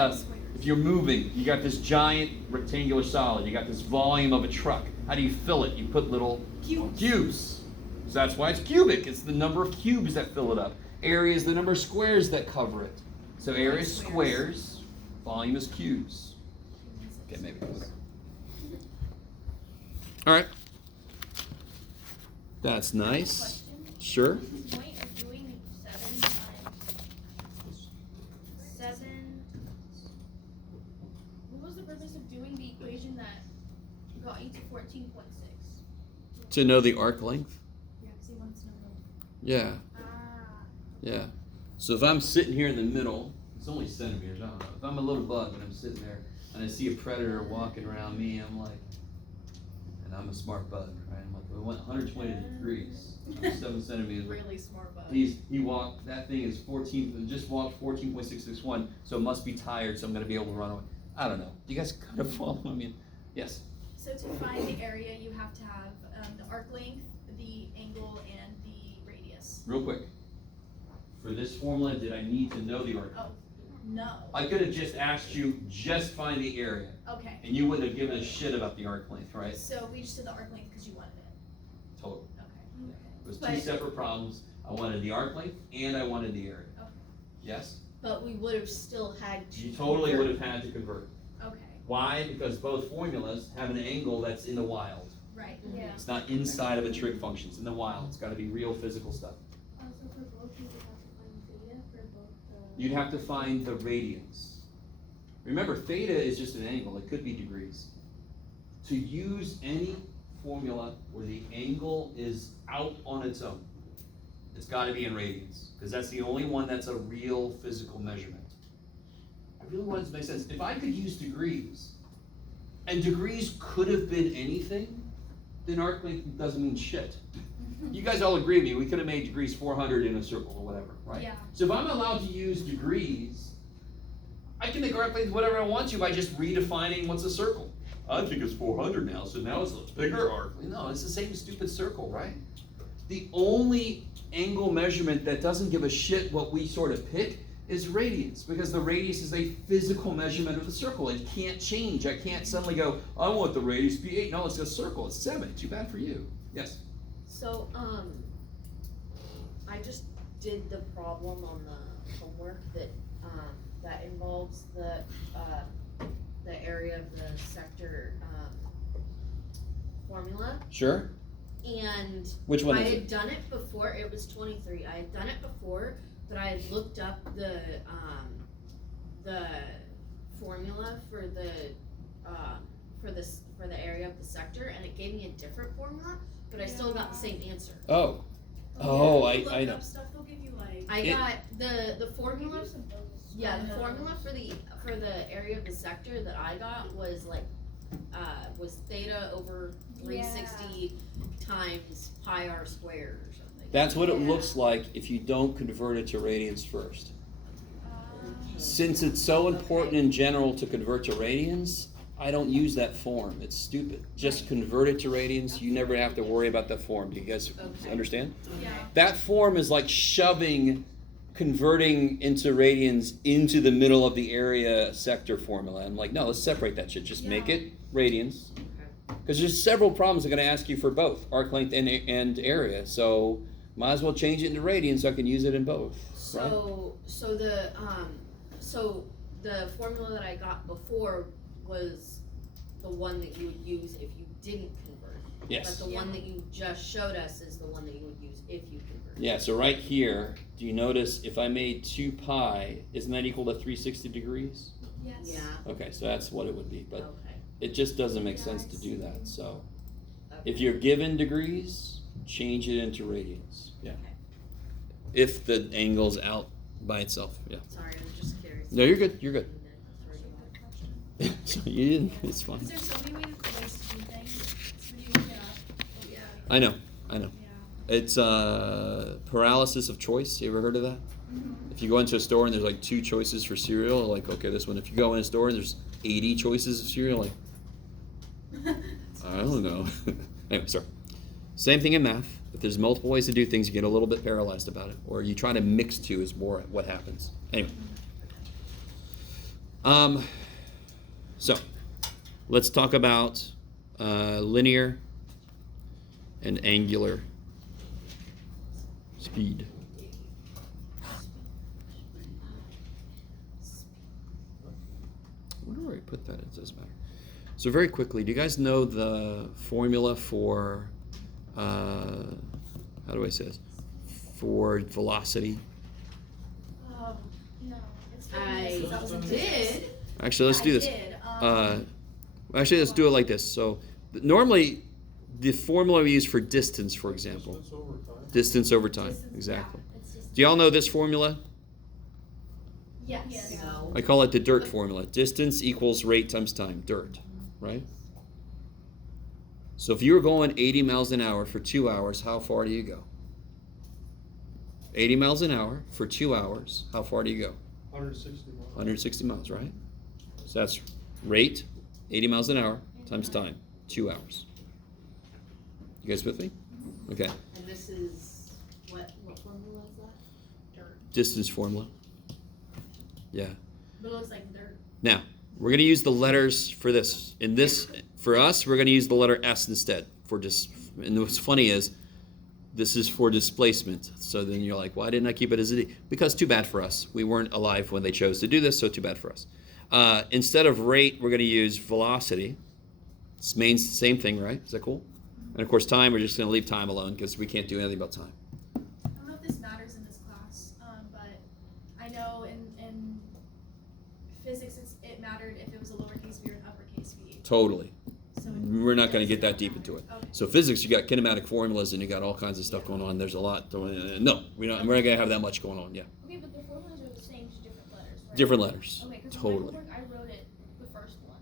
if you're moving, you got this giant rectangular solid, you got this volume of a truck. How do you fill it? You put little cubes. So that's why it's cubic. It's the number of cubes that fill it up. Area is the number of squares that cover it. So area is squares, volume is cubes. Okay, maybe. All right. That's nice. Question? Sure. What's the point of doing 7 times 7? What was the purpose of doing the equation that got you to 14.6? To know the arc length? Yeah, because he wants to know. Yeah. Ah. Yeah. So if I'm sitting here in the middle, it's only centimeters, I don't know. If I'm a little bug and I'm sitting there and I see a predator walking around me, I'm like, and and I'm a smart bug, right? I'm like, we went 120 degrees. I'm 7 centimeters. Really smart bug. He walked, that thing is 14, just walked 14.661, so it must be tired, so I'm gonna be able to run away. I don't know. Do you guys kind of follow? I mean, yes. So to find the area, you have to have the arc length, the angle, and the radius. Real quick. For this formula, did I need to know the arc? Oh, no. I could have just asked you, just find the area, Okay. and you wouldn't have given a shit about the arc length, right? So we just did the arc length because you wanted it. Totally. Okay. It was two But- separate problems. I wanted the arc length, and I wanted the area. Okay. Yes? But we would have still had to. You totally would convert. have had to convert. Okay. Why? Because both formulas have an angle that's in the wild. Right. Yeah. It's not inside of a trig function. It's in the wild. It's got to be real physical stuff. Also for both, you would have to find theta for both the. You'd have to find the radians. Remember, theta is just an angle. It could be degrees. To use any formula where the angle is out on its own, it's got to be in radians, because that's the only one that's a real physical measurement. I really want it to make sense. If I could use degrees, and degrees could have been anything, then arc length doesn't mean shit. You guys all agree with me, we could have made degrees 400 in a circle or whatever, right? Yeah. So if I'm allowed to use degrees, I can make arc length whatever I want to by just redefining what's a circle. I think it's 400 now, so now it's a bigger arc length. No, it's the same stupid circle, right? The only angle measurement that doesn't give a shit what we sort of pick is radius, because the radius is a physical measurement of the circle. It can't change. I can't suddenly go, I want the radius to be 8. No, it's a circle. It's 7. Too bad for you. Yes? So, I just did the problem on the homework that, that involves the area of the sector, formula. Sure. And Which one I is had it? done it before. It was 23. I had done it before, but I had looked up the formula for the area of the sector, and it gave me a different formula, but I still got the same answer. Oh. Yeah, Oh, if you I look know. up stuff, they'll give you like. I It- got the formula. Use them both. Yeah, the formula for the area of the sector that I got was like was theta over 360 times pi r squared or something. That's what it Yeah. looks like if you don't convert it to radians first. Um, Since it's so important in general to convert to radians, I don't use that form. It's stupid. Just convert it to radians. You never have to worry about that form. Do you guys Okay. understand? yeah. That form is like shoving converting into radians into the middle of the area sector formula. I'm like, no, let's separate that shit. Just make Yeah. it radians. Because there's several problems they're going to ask you for both arc length and area. So might as well change it into radians so I can use it in both. Right? So the formula that I got before was the one that you would use if you didn't convert. Yes. But the one that you just showed us is the one that you would use if you convert. Yeah, so right here, do you notice if I made 2 pi, isn't that equal to 360 degrees? Yes. Yeah. Okay, so that's what it would be. But Okay. it just doesn't make Yeah, sense I to see. do that. So Okay. if you're given degrees, change it into radians. Yeah. Okay. If the angle's out by itself. Yeah. Sorry, I'm just curious. No, you're good. You're good. Good question. So you didn't. It's fine. Because there's so many ways to do things. So when you look it up, oh, yeah. I know. Yeah. It's paralysis of choice. You ever heard of that? Mm-hmm. If you go into a store and there's like 2 choices for cereal, like okay, this one. If you go in a store and there's 80 choices of cereal, like I don't know. Anyway, sorry. Same thing in math. If there's multiple ways to do things, you get a little bit paralyzed about it, or you try to mix 2 is more what happens. Anyway. So let's talk about linear and angular speed. I wonder where I put that. It doesn't matter. So very quickly, do you guys know the formula for how do I say this? For velocity? No. It's I that was a did. Actually, let's do I this. did, Actually, let's do it like this. So normally, the formula we use for distance, for example, Distance over time. distance over time, distance- exactly. yeah, it's just- Do y'all know this formula? Yes. No. I call it the dirt formula. Distance equals rate times time. Dirt, right? So if you were going 80 miles an hour for 2 hours, how far do you go? 80 miles an hour for 2 hours, how far do you go? 160 miles. 160 miles, right? So that's rate, 80 miles an hour, times time, 2 hours. You guys with me? Okay. And this is, what formula is that? Dirt. Distance formula. Yeah. But it looks like dirt. Now, we're going to use the letters for this. In this, for us, we're going to use the letter S instead. And what's funny is, this is for displacement. So then you're like, why didn't I keep it as a D? Because too bad for us. We weren't alive when they chose to do this, so too bad for us. Instead of rate, we're going to use velocity. It's same thing, right? Is that cool? And of course, time, we're just going to leave time alone because we can't do anything about time. I don't know if this matters in this class, but I know in physics it mattered if it was a lowercase v or an uppercase v. Totally. So We're not going to get that deep into it. Okay. So physics, you got kinematic formulas and you got all kinds of stuff going on. There's a lot. No, we're not going to have that much going on. Yeah. Okay, but the formulas are the same, just different letters, right? Different letters. Okay, because Totally. I wrote it the first one,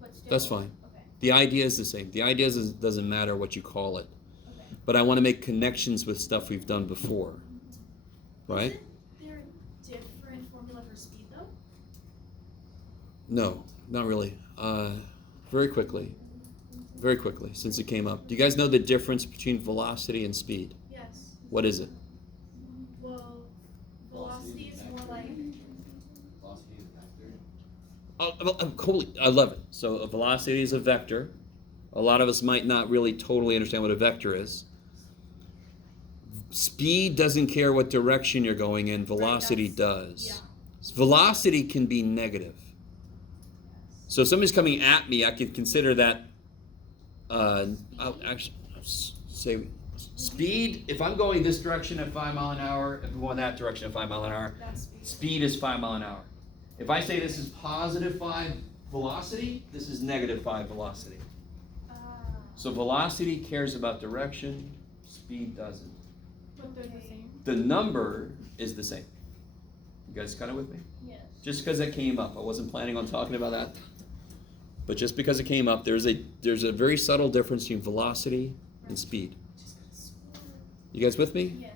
but still. That's fine. Okay, The idea is the same. The idea doesn't matter what you call it. okay. But I want to make connections with stuff we've done before. Right? Isn't there a different formula for speed though? No, not really. Very quickly, since it came up. Do you guys know the difference between velocity and speed? Yes. What is it? Well, velocity is more like Velocity is vector. I love it. So a velocity is a vector. A lot of us might not really totally understand what a vector is. Speed doesn't care what direction you're going in. Velocity does. yeah. Velocity can be negative. So if somebody's coming at me, I can consider that. I'll actually say speed. If I'm going this direction at 5 miles an hour, if I'm going that direction at 5 miles an hour, That's speed. speed is 5 miles an hour. If I say this is positive 5 velocity, this is negative 5 velocity. So velocity cares about direction, speed doesn't. But they're the same. The number is the same. You guys kind of with me? Yes. Just because it came up, I wasn't planning on talking about that. But just because it came up, there's a very subtle difference between velocity and speed. You guys with me? Yes.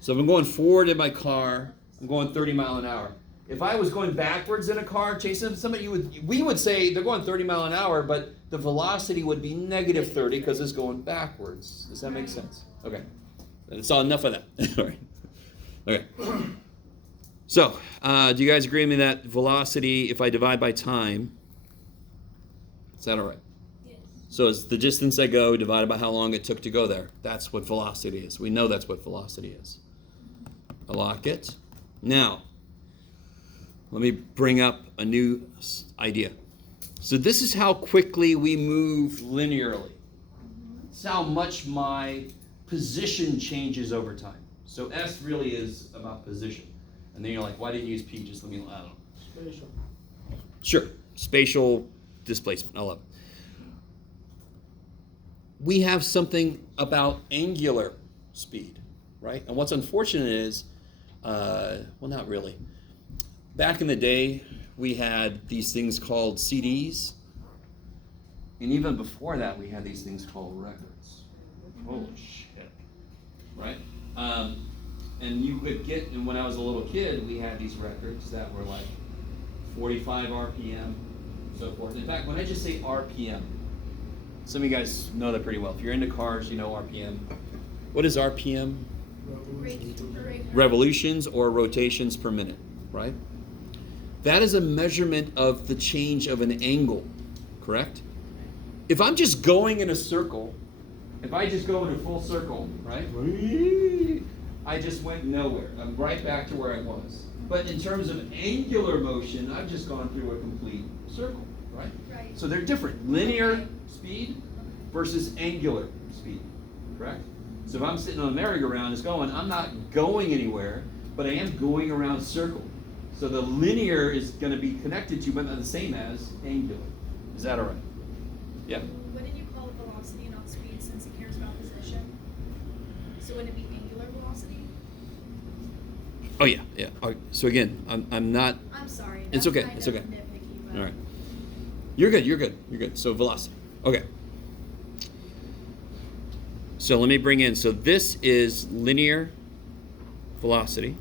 So if I'm going forward in my car, I'm going 30 miles an hour. If I was going backwards in a car, chasing somebody, we would say they're going 30 miles an hour, but the velocity would be negative 30 because it's going backwards. Does that make sense? Okay. That's all enough of that. All right. Okay. So, do you guys agree with me that velocity, if I divide by time, is that all right? Yes. So it's the distance I go divided by how long it took to go there. That's what velocity is. We know that's what velocity is. I like it. Now, let me bring up a new idea. So this is how quickly we move linearly. It's how much my position changes over time. So S really is about position. And then you're like, why didn't you use P? Just let me, I don't know. Spatial. Sure, spatial displacement, I love it. We have something about angular speed, right? And what's unfortunate is, well, not really. Back in the day, we had these things called CDs. And even before that, we had these things called records. Holy shit, right? And you could get, and when I was a little kid, we had these records that were like 45 RPM, so forth. In fact, when I just say RPM, some of you guys know that pretty well. If you're into cars, you know RPM. What is RPM? Revolutions or rotations per minute, right? That is a measurement of the change of an angle, correct? If I'm just going in a circle, if I just go in a full circle, right? I just went nowhere. I'm right back to where I was. But in terms of angular motion, I've just gone through a complete circle, right? Right. So they're different. Linear speed versus angular speed, correct? So if I'm sitting on a merry-go-round, it's going, I'm not going anywhere, but I am going around a circle. So the linear is going to be connected to, but not the same as angular. Is that all right? Yeah. What did you call it velocity and not speed since it cares about position? So wouldn't it be angular velocity? Oh yeah, yeah. So again, I'm not. I'm sorry. It's that's okay, kind it's of okay. nitpicky, but All right. You're good. So velocity. Okay. So let me bring in, so this is linear velocity.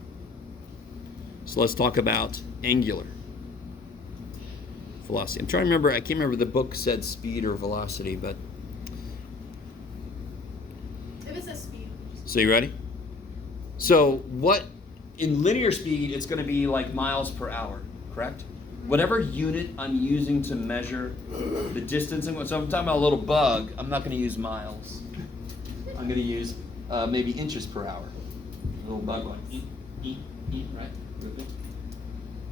So let's talk about angular velocity. I'm trying to remember, I can't remember the book said speed or velocity, but. If it says speed. So you ready? So what, in linear speed, it's going to be like miles per hour, correct? Whatever unit I'm using to measure the distance, so I'm talking about a little bug, I'm not going to use miles. I'm going to use maybe inches per hour. A little bug like eat, right?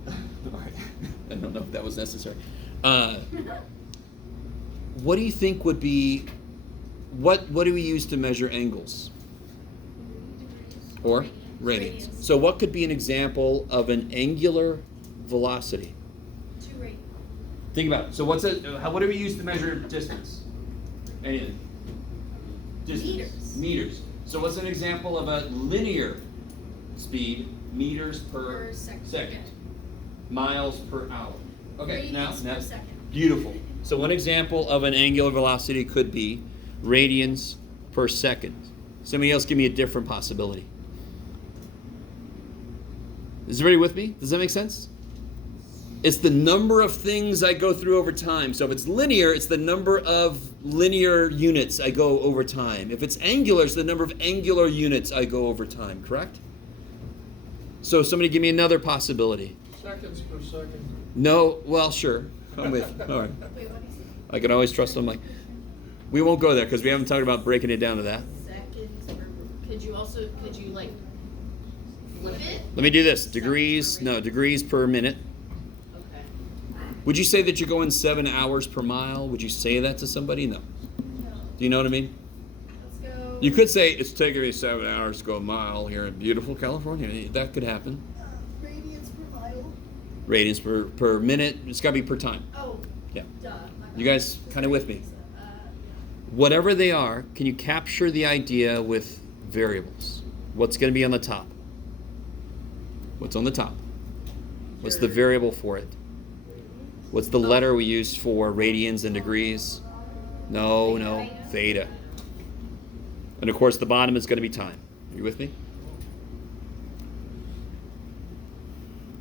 All right. I don't know if that was necessary. What do you think would be, what do we use to measure angles? Or radians. So what could be an example of an angular velocity? 2 radians. Think about it. So what do we use to measure distance? Anything. Distance. Meters. So what's an example of a linear speed? Meters per second. Miles per hour. Okay, Radians now per second. beautiful. So one example of an angular velocity could be radians per second. Somebody else give me a different possibility. Is everybody with me? Does that make sense? It's the number of things I go through over time. So if it's linear, it's the number of linear units I go over time. If it's angular, it's the number of angular units I go over time, correct? So somebody give me another possibility. Seconds per second. No, well, sure. I'm with. All right. Wait, what is it? I can always trust them. Like, we won't go there because we haven't talked about breaking it down to that. Seconds per, could you like flip it? Let me do this. Degrees per minute. Okay. Would you say that you're going 7 hours per mile? Would you say that to somebody? No. No. Do you know what I mean? Let's go. You could say it's taking me 7 hours to go a mile here in beautiful California. That could happen. Radians per mile. Radians per minute. It's got to be per time. Oh. Yeah. Duh. You guys kind of with me? Yeah. Whatever they are, can you capture the idea with variables? What's going to be on the top? What's on the top? What's the variable for it? What's the letter we use for radians and degrees? No, theta. And of course, the bottom is going to be time. Are you with me?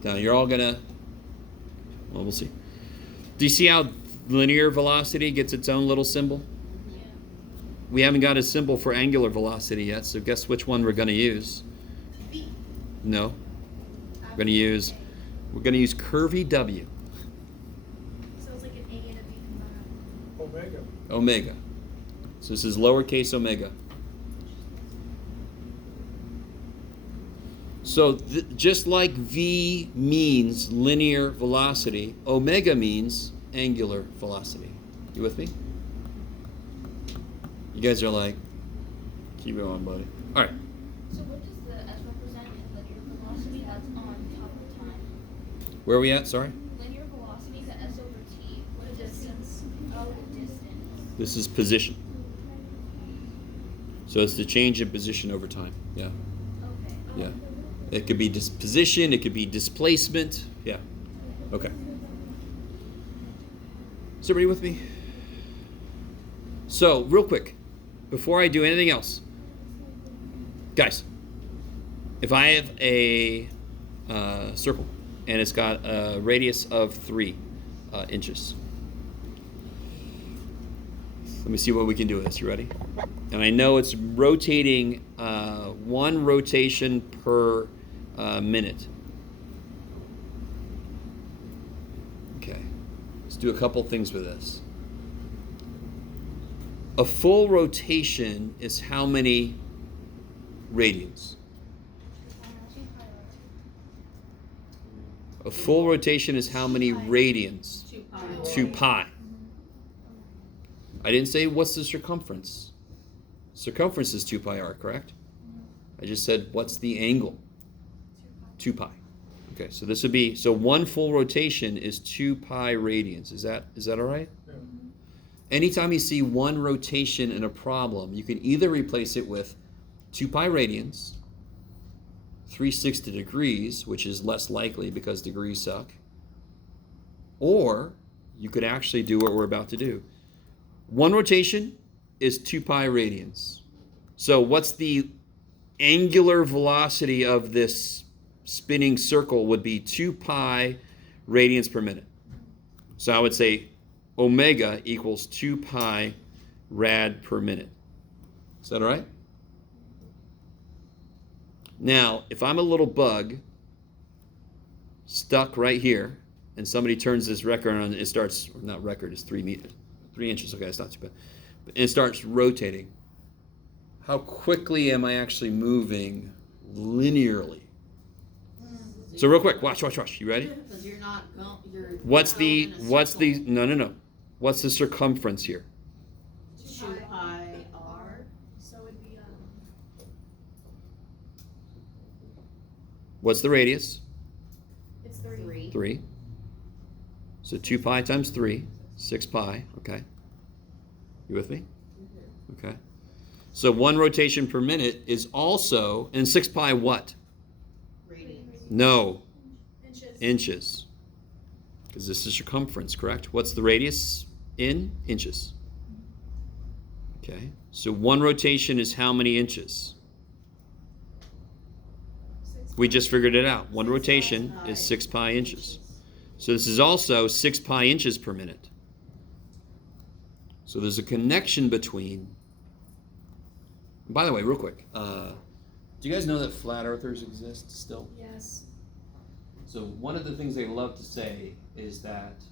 Now, you're all going to, well, we'll see. Do you see how linear velocity gets its own little symbol? Yeah. We haven't got a symbol for angular velocity yet, so guess which one we're going to use? V. No. We're going to use curvy W. So it's like an A and a B combined. Omega. Omega. So this is lowercase omega. So just like V means linear velocity, omega means angular velocity. You with me? You guys are like, keep going, buddy. All right. So what does the S represent in linear velocity? That's on top of time. Where are we at? Sorry. Linear velocity, the S over T. What is distance? Oh, the distance. This is position. So it's the change in position over time. Yeah. Okay. Yeah. It could be position, it could be displacement. Yeah. Okay. Is everybody with me? So, real quick, before I do anything else, guys, if I have a circle and it's got a radius of 3 inches, let me see what we can do with this. You ready? And I know it's rotating 1 rotation per minute. Okay, let's do a couple things with this. A full rotation is how many radians? A full rotation is how many radians? 2 pi. 2 pi. I didn't say what's the circumference. Circumference is 2 pi r, correct? I just said what's the angle? 2 pi. Okay, so this would be, so 1 full rotation is 2 pi radians. Is that all right? Yeah. Anytime you see 1 rotation in a problem, you can either replace it with 2 pi radians, 360 degrees, which is less likely because degrees suck, or you could actually do what we're about to do. 1 rotation is 2 pi radians. So what's the angular velocity of this spinning circle would be 2 pi radians per minute. So I would say omega equals 2 pi rad per minute. Is that all right? Now, if I'm a little bug stuck right here, and somebody turns this record on, it starts, not record, it's 3 inches, okay, that's not too bad. And it starts rotating. How quickly am I actually moving linearly? So real quick, watch. You ready? Because you're not you're What's going the, in a what's the, circle. no. What's the circumference here? 2 pi r. So it'd be, What's the radius? it's 3. 3. 3. So 2 pi times 3, 6 pi, okay. You with me? Okay. So 1 rotation per minute is also, and 6 pi what? Radians. No, Inches. inches. Because this is circumference, correct? What's the radius in inches? Okay. So 1 rotation is how many inches? 6 We just figured it out. 1 rotation is 6 pi inches. So this is also 6 pi inches per minute. So there's a connection between. By the way, real quick, do you guys know that flat earthers exist still? Yes. So one of the things they love to say is that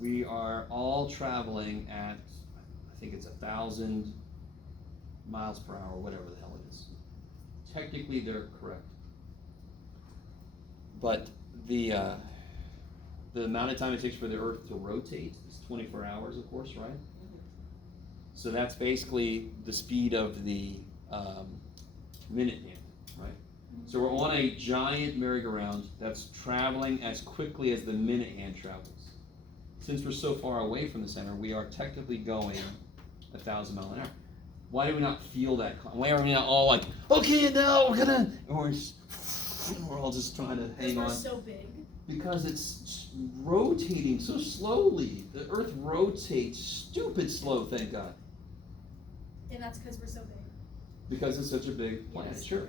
we are all traveling at, I think it's 1,000 miles per hour, whatever the hell it is. Technically, they're correct. But the amount of time it takes for the Earth to rotate is 24 hours, of course, right? So that's basically the speed of the minute hand, right? So we're on a giant merry-go-round that's traveling as quickly as the minute hand travels. Since we're so far away from the center, we are technically going 1,000 miles an hour. Why do we not feel that? Why are we not all like, okay, now we're gonna, and we're all just trying to hang We're on? so big. Because it's rotating so slowly. The Earth rotates stupid slow, thank God. And that's because we're so big. Because it's such a big planet, Yes. sure.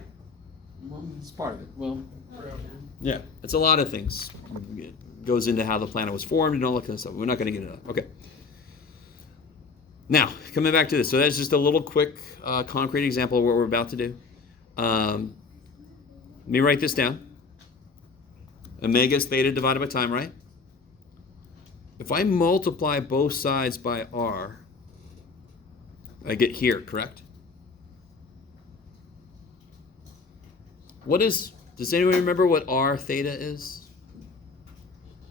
Well, it's part of it. Well, Gravity. yeah, it's a lot of things. It goes into how the planet was formed and all that kind of stuff. We're not going to get into that. Okay. Now, coming back to this. So that's just a little quick, concrete example of what we're about to do. Let me write this down. Omega is theta divided by time, right? If I multiply both sides by r, I get here, correct? Does anyone remember what r theta is?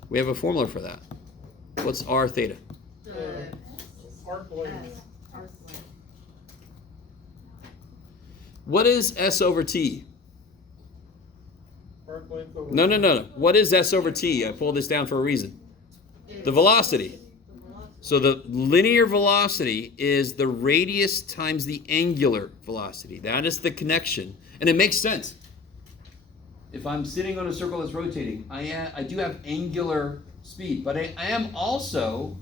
We have a formula for that. What's r theta? Arc length. What is s over t? Arc length over. No. What is s over t? I pulled this down for a reason. The velocity. So the linear velocity is the radius times the angular velocity. That is the connection. And it makes sense. If I'm sitting on a circle that's rotating, I do have angular speed, but I am also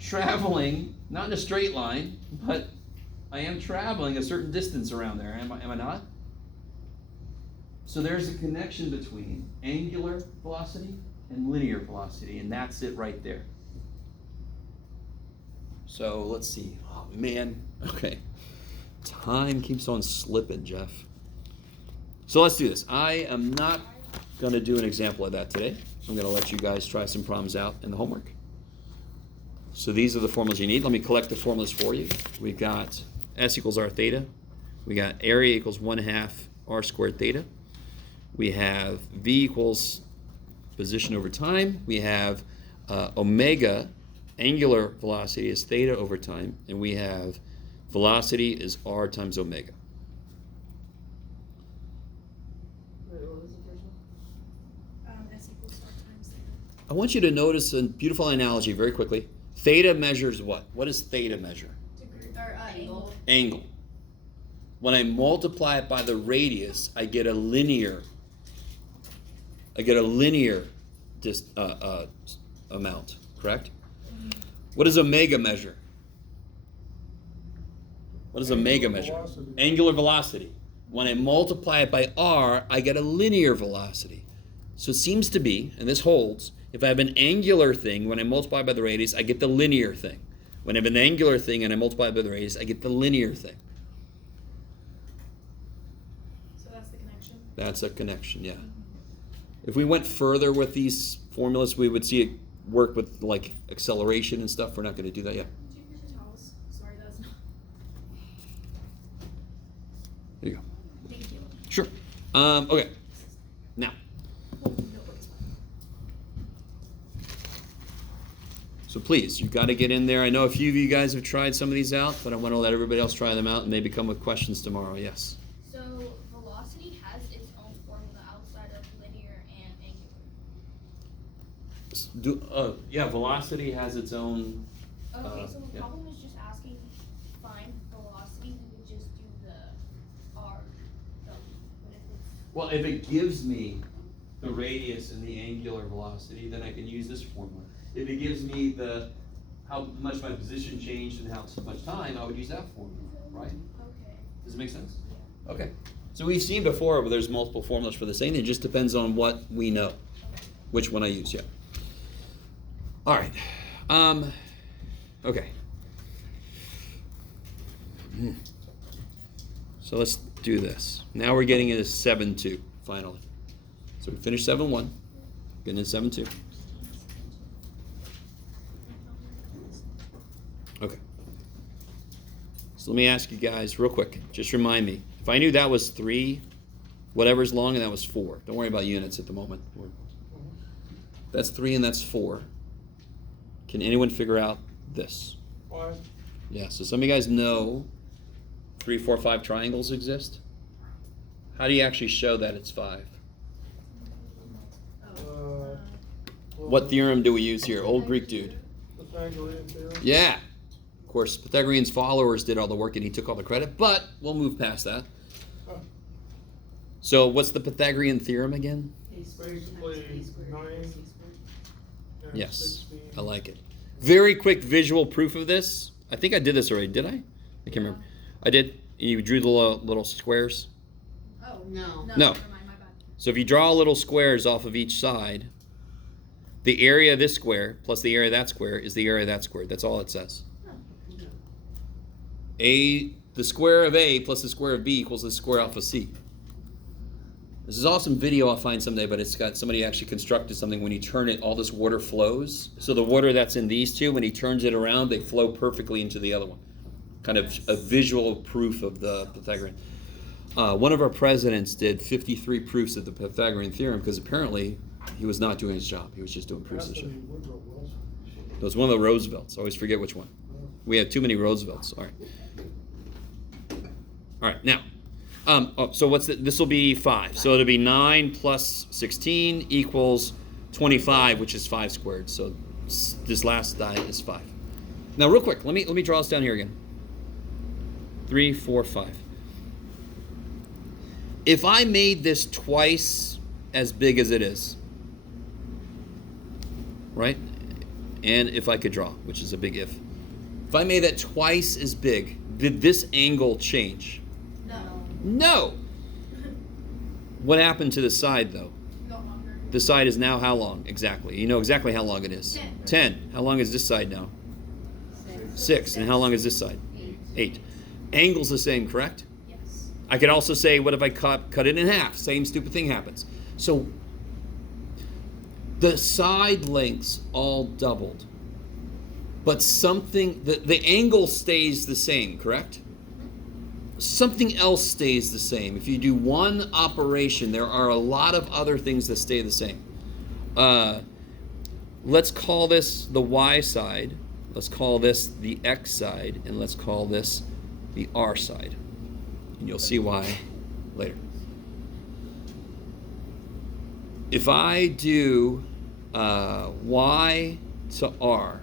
traveling, not in a straight line, but I am traveling a certain distance around there. Am I not? So there's a connection between angular velocity and linear velocity, and that's it right there. So let's see. Oh man, okay. Time keeps on slipping, Jeff. So let's do this. I am not going to do an example of that today. I'm going to let you guys try some problems out in the homework. So these are the formulas you need. Let me collect the formulas for you. We've got S equals R theta. We got area equals 1/2 R squared theta. We have V equals position over time. We have omega, angular velocity, is theta over time. And we have velocity is R times omega. S equals R times theta. I want you to notice a beautiful analogy very quickly. Theta measures what? What does theta measure? Degree, or angle. Angle. When I multiply it by the radius, I get a linear amount, correct? What does omega measure? What is omega measure? Velocity. Angular velocity. When I multiply it by r, I get a linear velocity. So it seems to be, and this holds, if I have an angular thing, when I multiply by the radius, I get the linear thing. When I have an angular thing and I multiply by the radius, I get the linear thing. So that's the connection. That's a connection, yeah. If we went further with these formulas, we would see it work with like acceleration and stuff. We're not going to do that yet. Do you use your towels? Sorry, that's not. There you go. Thank you. Sure. Okay. Now, Nobody's fine. so please, you've got to get in there. I know a few of you guys have tried some of these out, but I want to let everybody else try them out and maybe come with questions tomorrow. Yes. So velocity has its own formula outside of linear and angular. Yeah, velocity has its own. Okay, so the yeah. problem is just asking find velocity, we would just do the r. But if it's Well, if it gives me the radius and the angular velocity, then I can use this formula. If it gives me the how much my position changed and how much time, I would use that formula, right? okay. Does it make sense? Okay. So we've seen before where there's multiple formulas for the same. It just depends on what we know, which one I use. Yeah. All right. Okay. So let's do this. Now we're getting into 7-2 finally. So we finished 7-1, getting into 7-2. Okay. So let me ask you guys real quick. Just remind me. If I knew that was 3, whatever's long, and that was 4. Don't worry about units at the moment. That's 3 and that's 4. Can anyone figure out this? 5. Yeah, so some of you guys know 3, 4, 5 triangles exist. How do you actually show that it's 5? What theorem do we use here? Old Greek dude. Pythagorean theorem. Yeah. Of course, Pythagorean's followers did all the work and he took all the credit, but we'll move past that. So what's the Pythagorean theorem again? Basically 9 and Yes, 16. I like it. Very quick visual proof of this. I think I did this already, did I? I can't remember. I did. You drew the little squares. Oh, no. No. Never mind, my bad. So if you draw little squares off of each side, the area of this square plus the area of that square is the area of that square. That's all it says. The square of A plus the square of B equals the square off of C. This is awesome video I'll find someday, but it's got somebody actually constructed something. When you turn it, all this water flows. So the water that's in these two, when he turns it around, they flow perfectly into the other one. Kind of a visual proof of the Pythagorean. One of our presidents did 53 proofs of the Pythagorean theorem because apparently he was not doing his job. He was just doing proofs of shit. Anthony Woodrow Wilson. It was one of the Roosevelts. I always forget which one. We had too many Roosevelts. All right. All right. Now, so this will be 5. So it'll be 9 plus 16 equals 25, which is 5 squared. So this last die is 5. Now, real quick, let me draw this down here again. 3, 4, 5. If I made this twice as big as it is, right? And if I could draw, which is a big if. If I made that twice as big, did this angle change? No. What happened to the side, though? Got longer. The side is now how long exactly? You know exactly how long it is. 10. How long is this side now? 6. And how long is this side? 8. Angle's the same, correct? Yes. I could also say, what if I cut it in half? Same stupid thing happens. So the side lengths all doubled. But the angle stays the same, correct? Something else stays the same. If you do one operation, there are a lot of other things that stay the same. Let's call this the y side. Let's call this the x side. And let's call this the r side. And you'll see why later. If I do y to r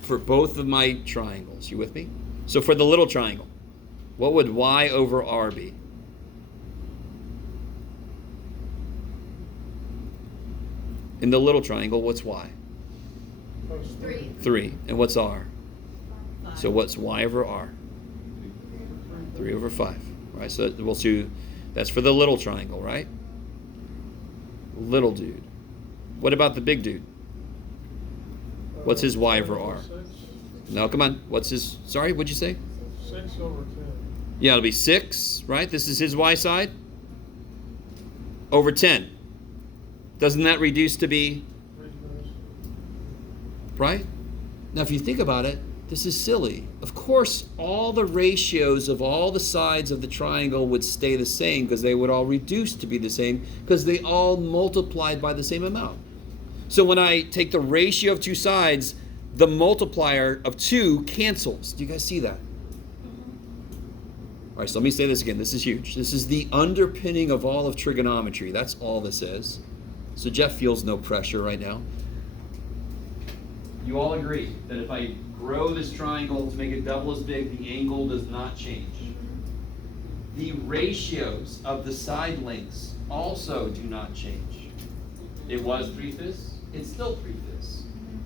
for both of my triangles, you with me? So for the little triangle, what would y over r be? In the little triangle, what's y? 3. 3. And what's r? So what's y over r? 3 over 5. Right? So we'll do, that's for the little triangle, right? Little dude. What about the big dude? What's his y over r? 6. No, come on. What's his, sorry, what'd you say? 6 over 10. Yeah, it'll be 6, right? This is his y side. Over 10. Doesn't that reduce to be, 3 fifths. right? Now, if you think about it, this is silly. Of course, all the ratios of all the sides of the triangle would stay the same because they would all reduce to be the same because they all multiplied by the same amount. So when I take the ratio of two sides, the multiplier of 2 cancels. Do you guys see that? All right, so let me say this again. This is huge. This is the underpinning of all of trigonometry. That's all this is. So Jeff feels no pressure right now. You all agree that if I grow this triangle to make it double as big, the angle does not change. The ratios of the side lengths also do not change. It was 3 fifths, it's still 3 fifths.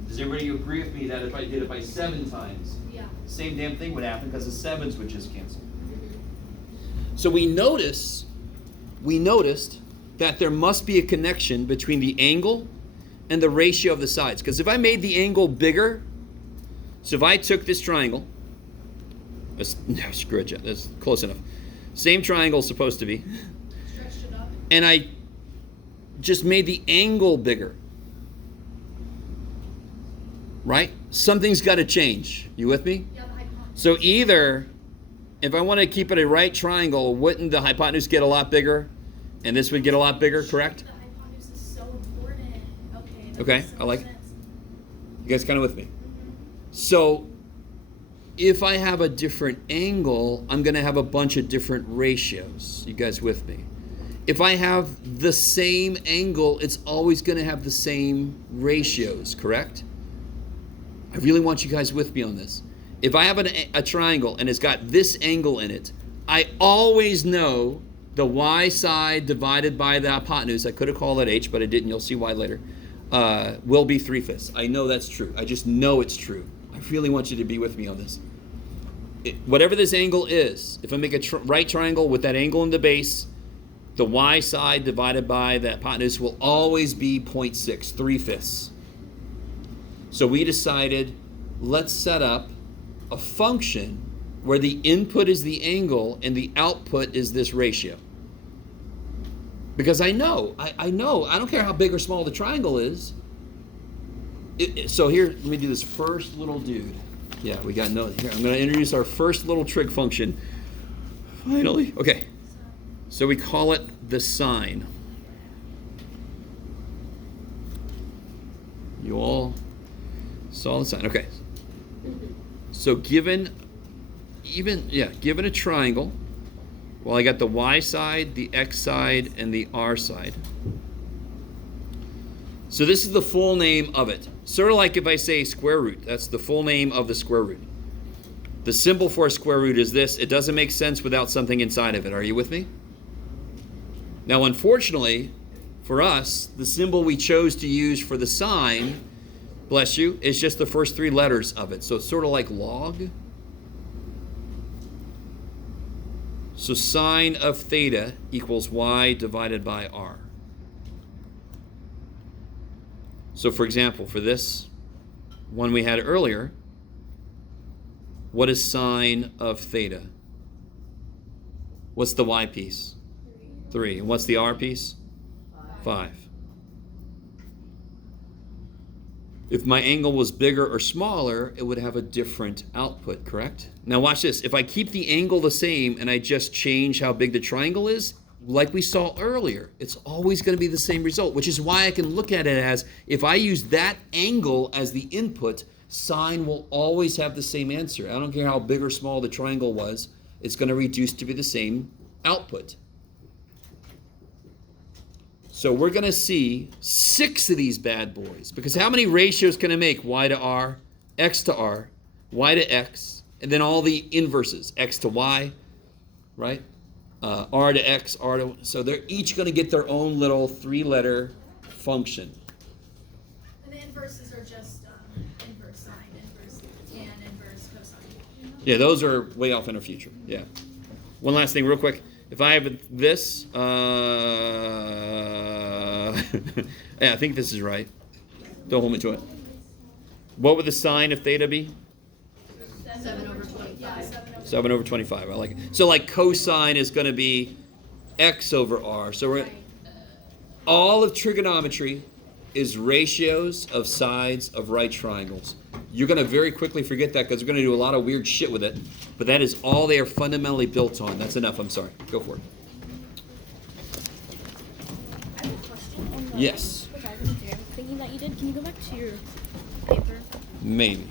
Does everybody agree with me that if I did it by 7 times, Yeah. same damn thing would happen because the 7s would just cancel? So we noticed that there must be a connection between the angle and the ratio of the sides. Because if I made the angle bigger, so if I took this triangle, no, screw it, that's close enough. Same triangle is supposed to be. Stretched it up. And I just made the angle bigger. Right? Something's got to change. You with me? Yeah, the hypotenuse. So either, if I want to keep it a right triangle, wouldn't the hypotenuse get a lot bigger? And this would get a lot bigger, correct? The hypotenuse is so important. Okay. that Okay, makes so I like much it. sense. You guys kind of with me? So if I have a different angle, I'm going to have a bunch of different ratios. You guys with me? If I have the same angle, it's always going to have the same ratios, correct? I really want you guys with me on this. If I have a triangle and it's got this angle in it, I always know the y side divided by the hypotenuse, I could have called it h, but I didn't, you'll see why later, will be 3 fifths. I know that's true. I just know it's true. I really want you to be with me on this. Whatever this angle is, if I make a right triangle with that angle in the base, the y side divided by the hypotenuse will always be 0.6, 3 fifths. So we decided, let's set up a function where the input is the angle and the output is this ratio. Because I know, I don't care how big or small the triangle is. So here, let me do this first little dude. Yeah, we got no, here, I'm going to introduce our first little trig function. Finally. Okay. So we call it the sine. You all saw the sine. Okay. So given a triangle, well, I got the y side, the x side, and the r side. So this is the full name of it. Sort of like if I say square root, that's the full name of the square root. The symbol for a square root is this. It doesn't make sense without something inside of it. Are you with me? Now, unfortunately, for us, the symbol we chose to use for the sine, bless you, is just the first 3 letters of it. So it's sort of like log. So sine of theta equals y divided by r. So for example, for this one we had earlier, what is sine of theta? What's the y piece? 3. And what's the r piece? 5. If my angle was bigger or smaller, it would have a different output, correct? Now watch this. If I keep the angle the same and I just change how big the triangle is, like we saw earlier, it's always going to be the same result, which is why I can look at it as, if I use that angle as the input, sine will always have the same answer. I don't care how big or small the triangle was, it's going to reduce to be the same output. So we're going to see 6 of these bad boys, because how many ratios can I make? Y to R, X to R, Y to X, and then all the inverses, X to Y, right? R to X, R to, so they're each going to get their own little 3-letter function. And the inverses are just inverse sine, inverse tan, inverse cosine. Yeah, those are way off in our future. Yeah. One last thing, real quick. If I have this, yeah, I think this is right. Don't hold me to it. What would the sine of theta be? 7 over 25. 7 over 25. I like it. So like cosine is going to be x over r. So we're all of trigonometry is ratios of sides of right triangles. You're going to very quickly forget that because we're going to do a lot of weird shit with it. But that is all they are fundamentally built on. That's enough. I'm sorry. Go for it. I have a question on the Yes. trigonometry thinking that you did. Can you go back to your paper? Maybe.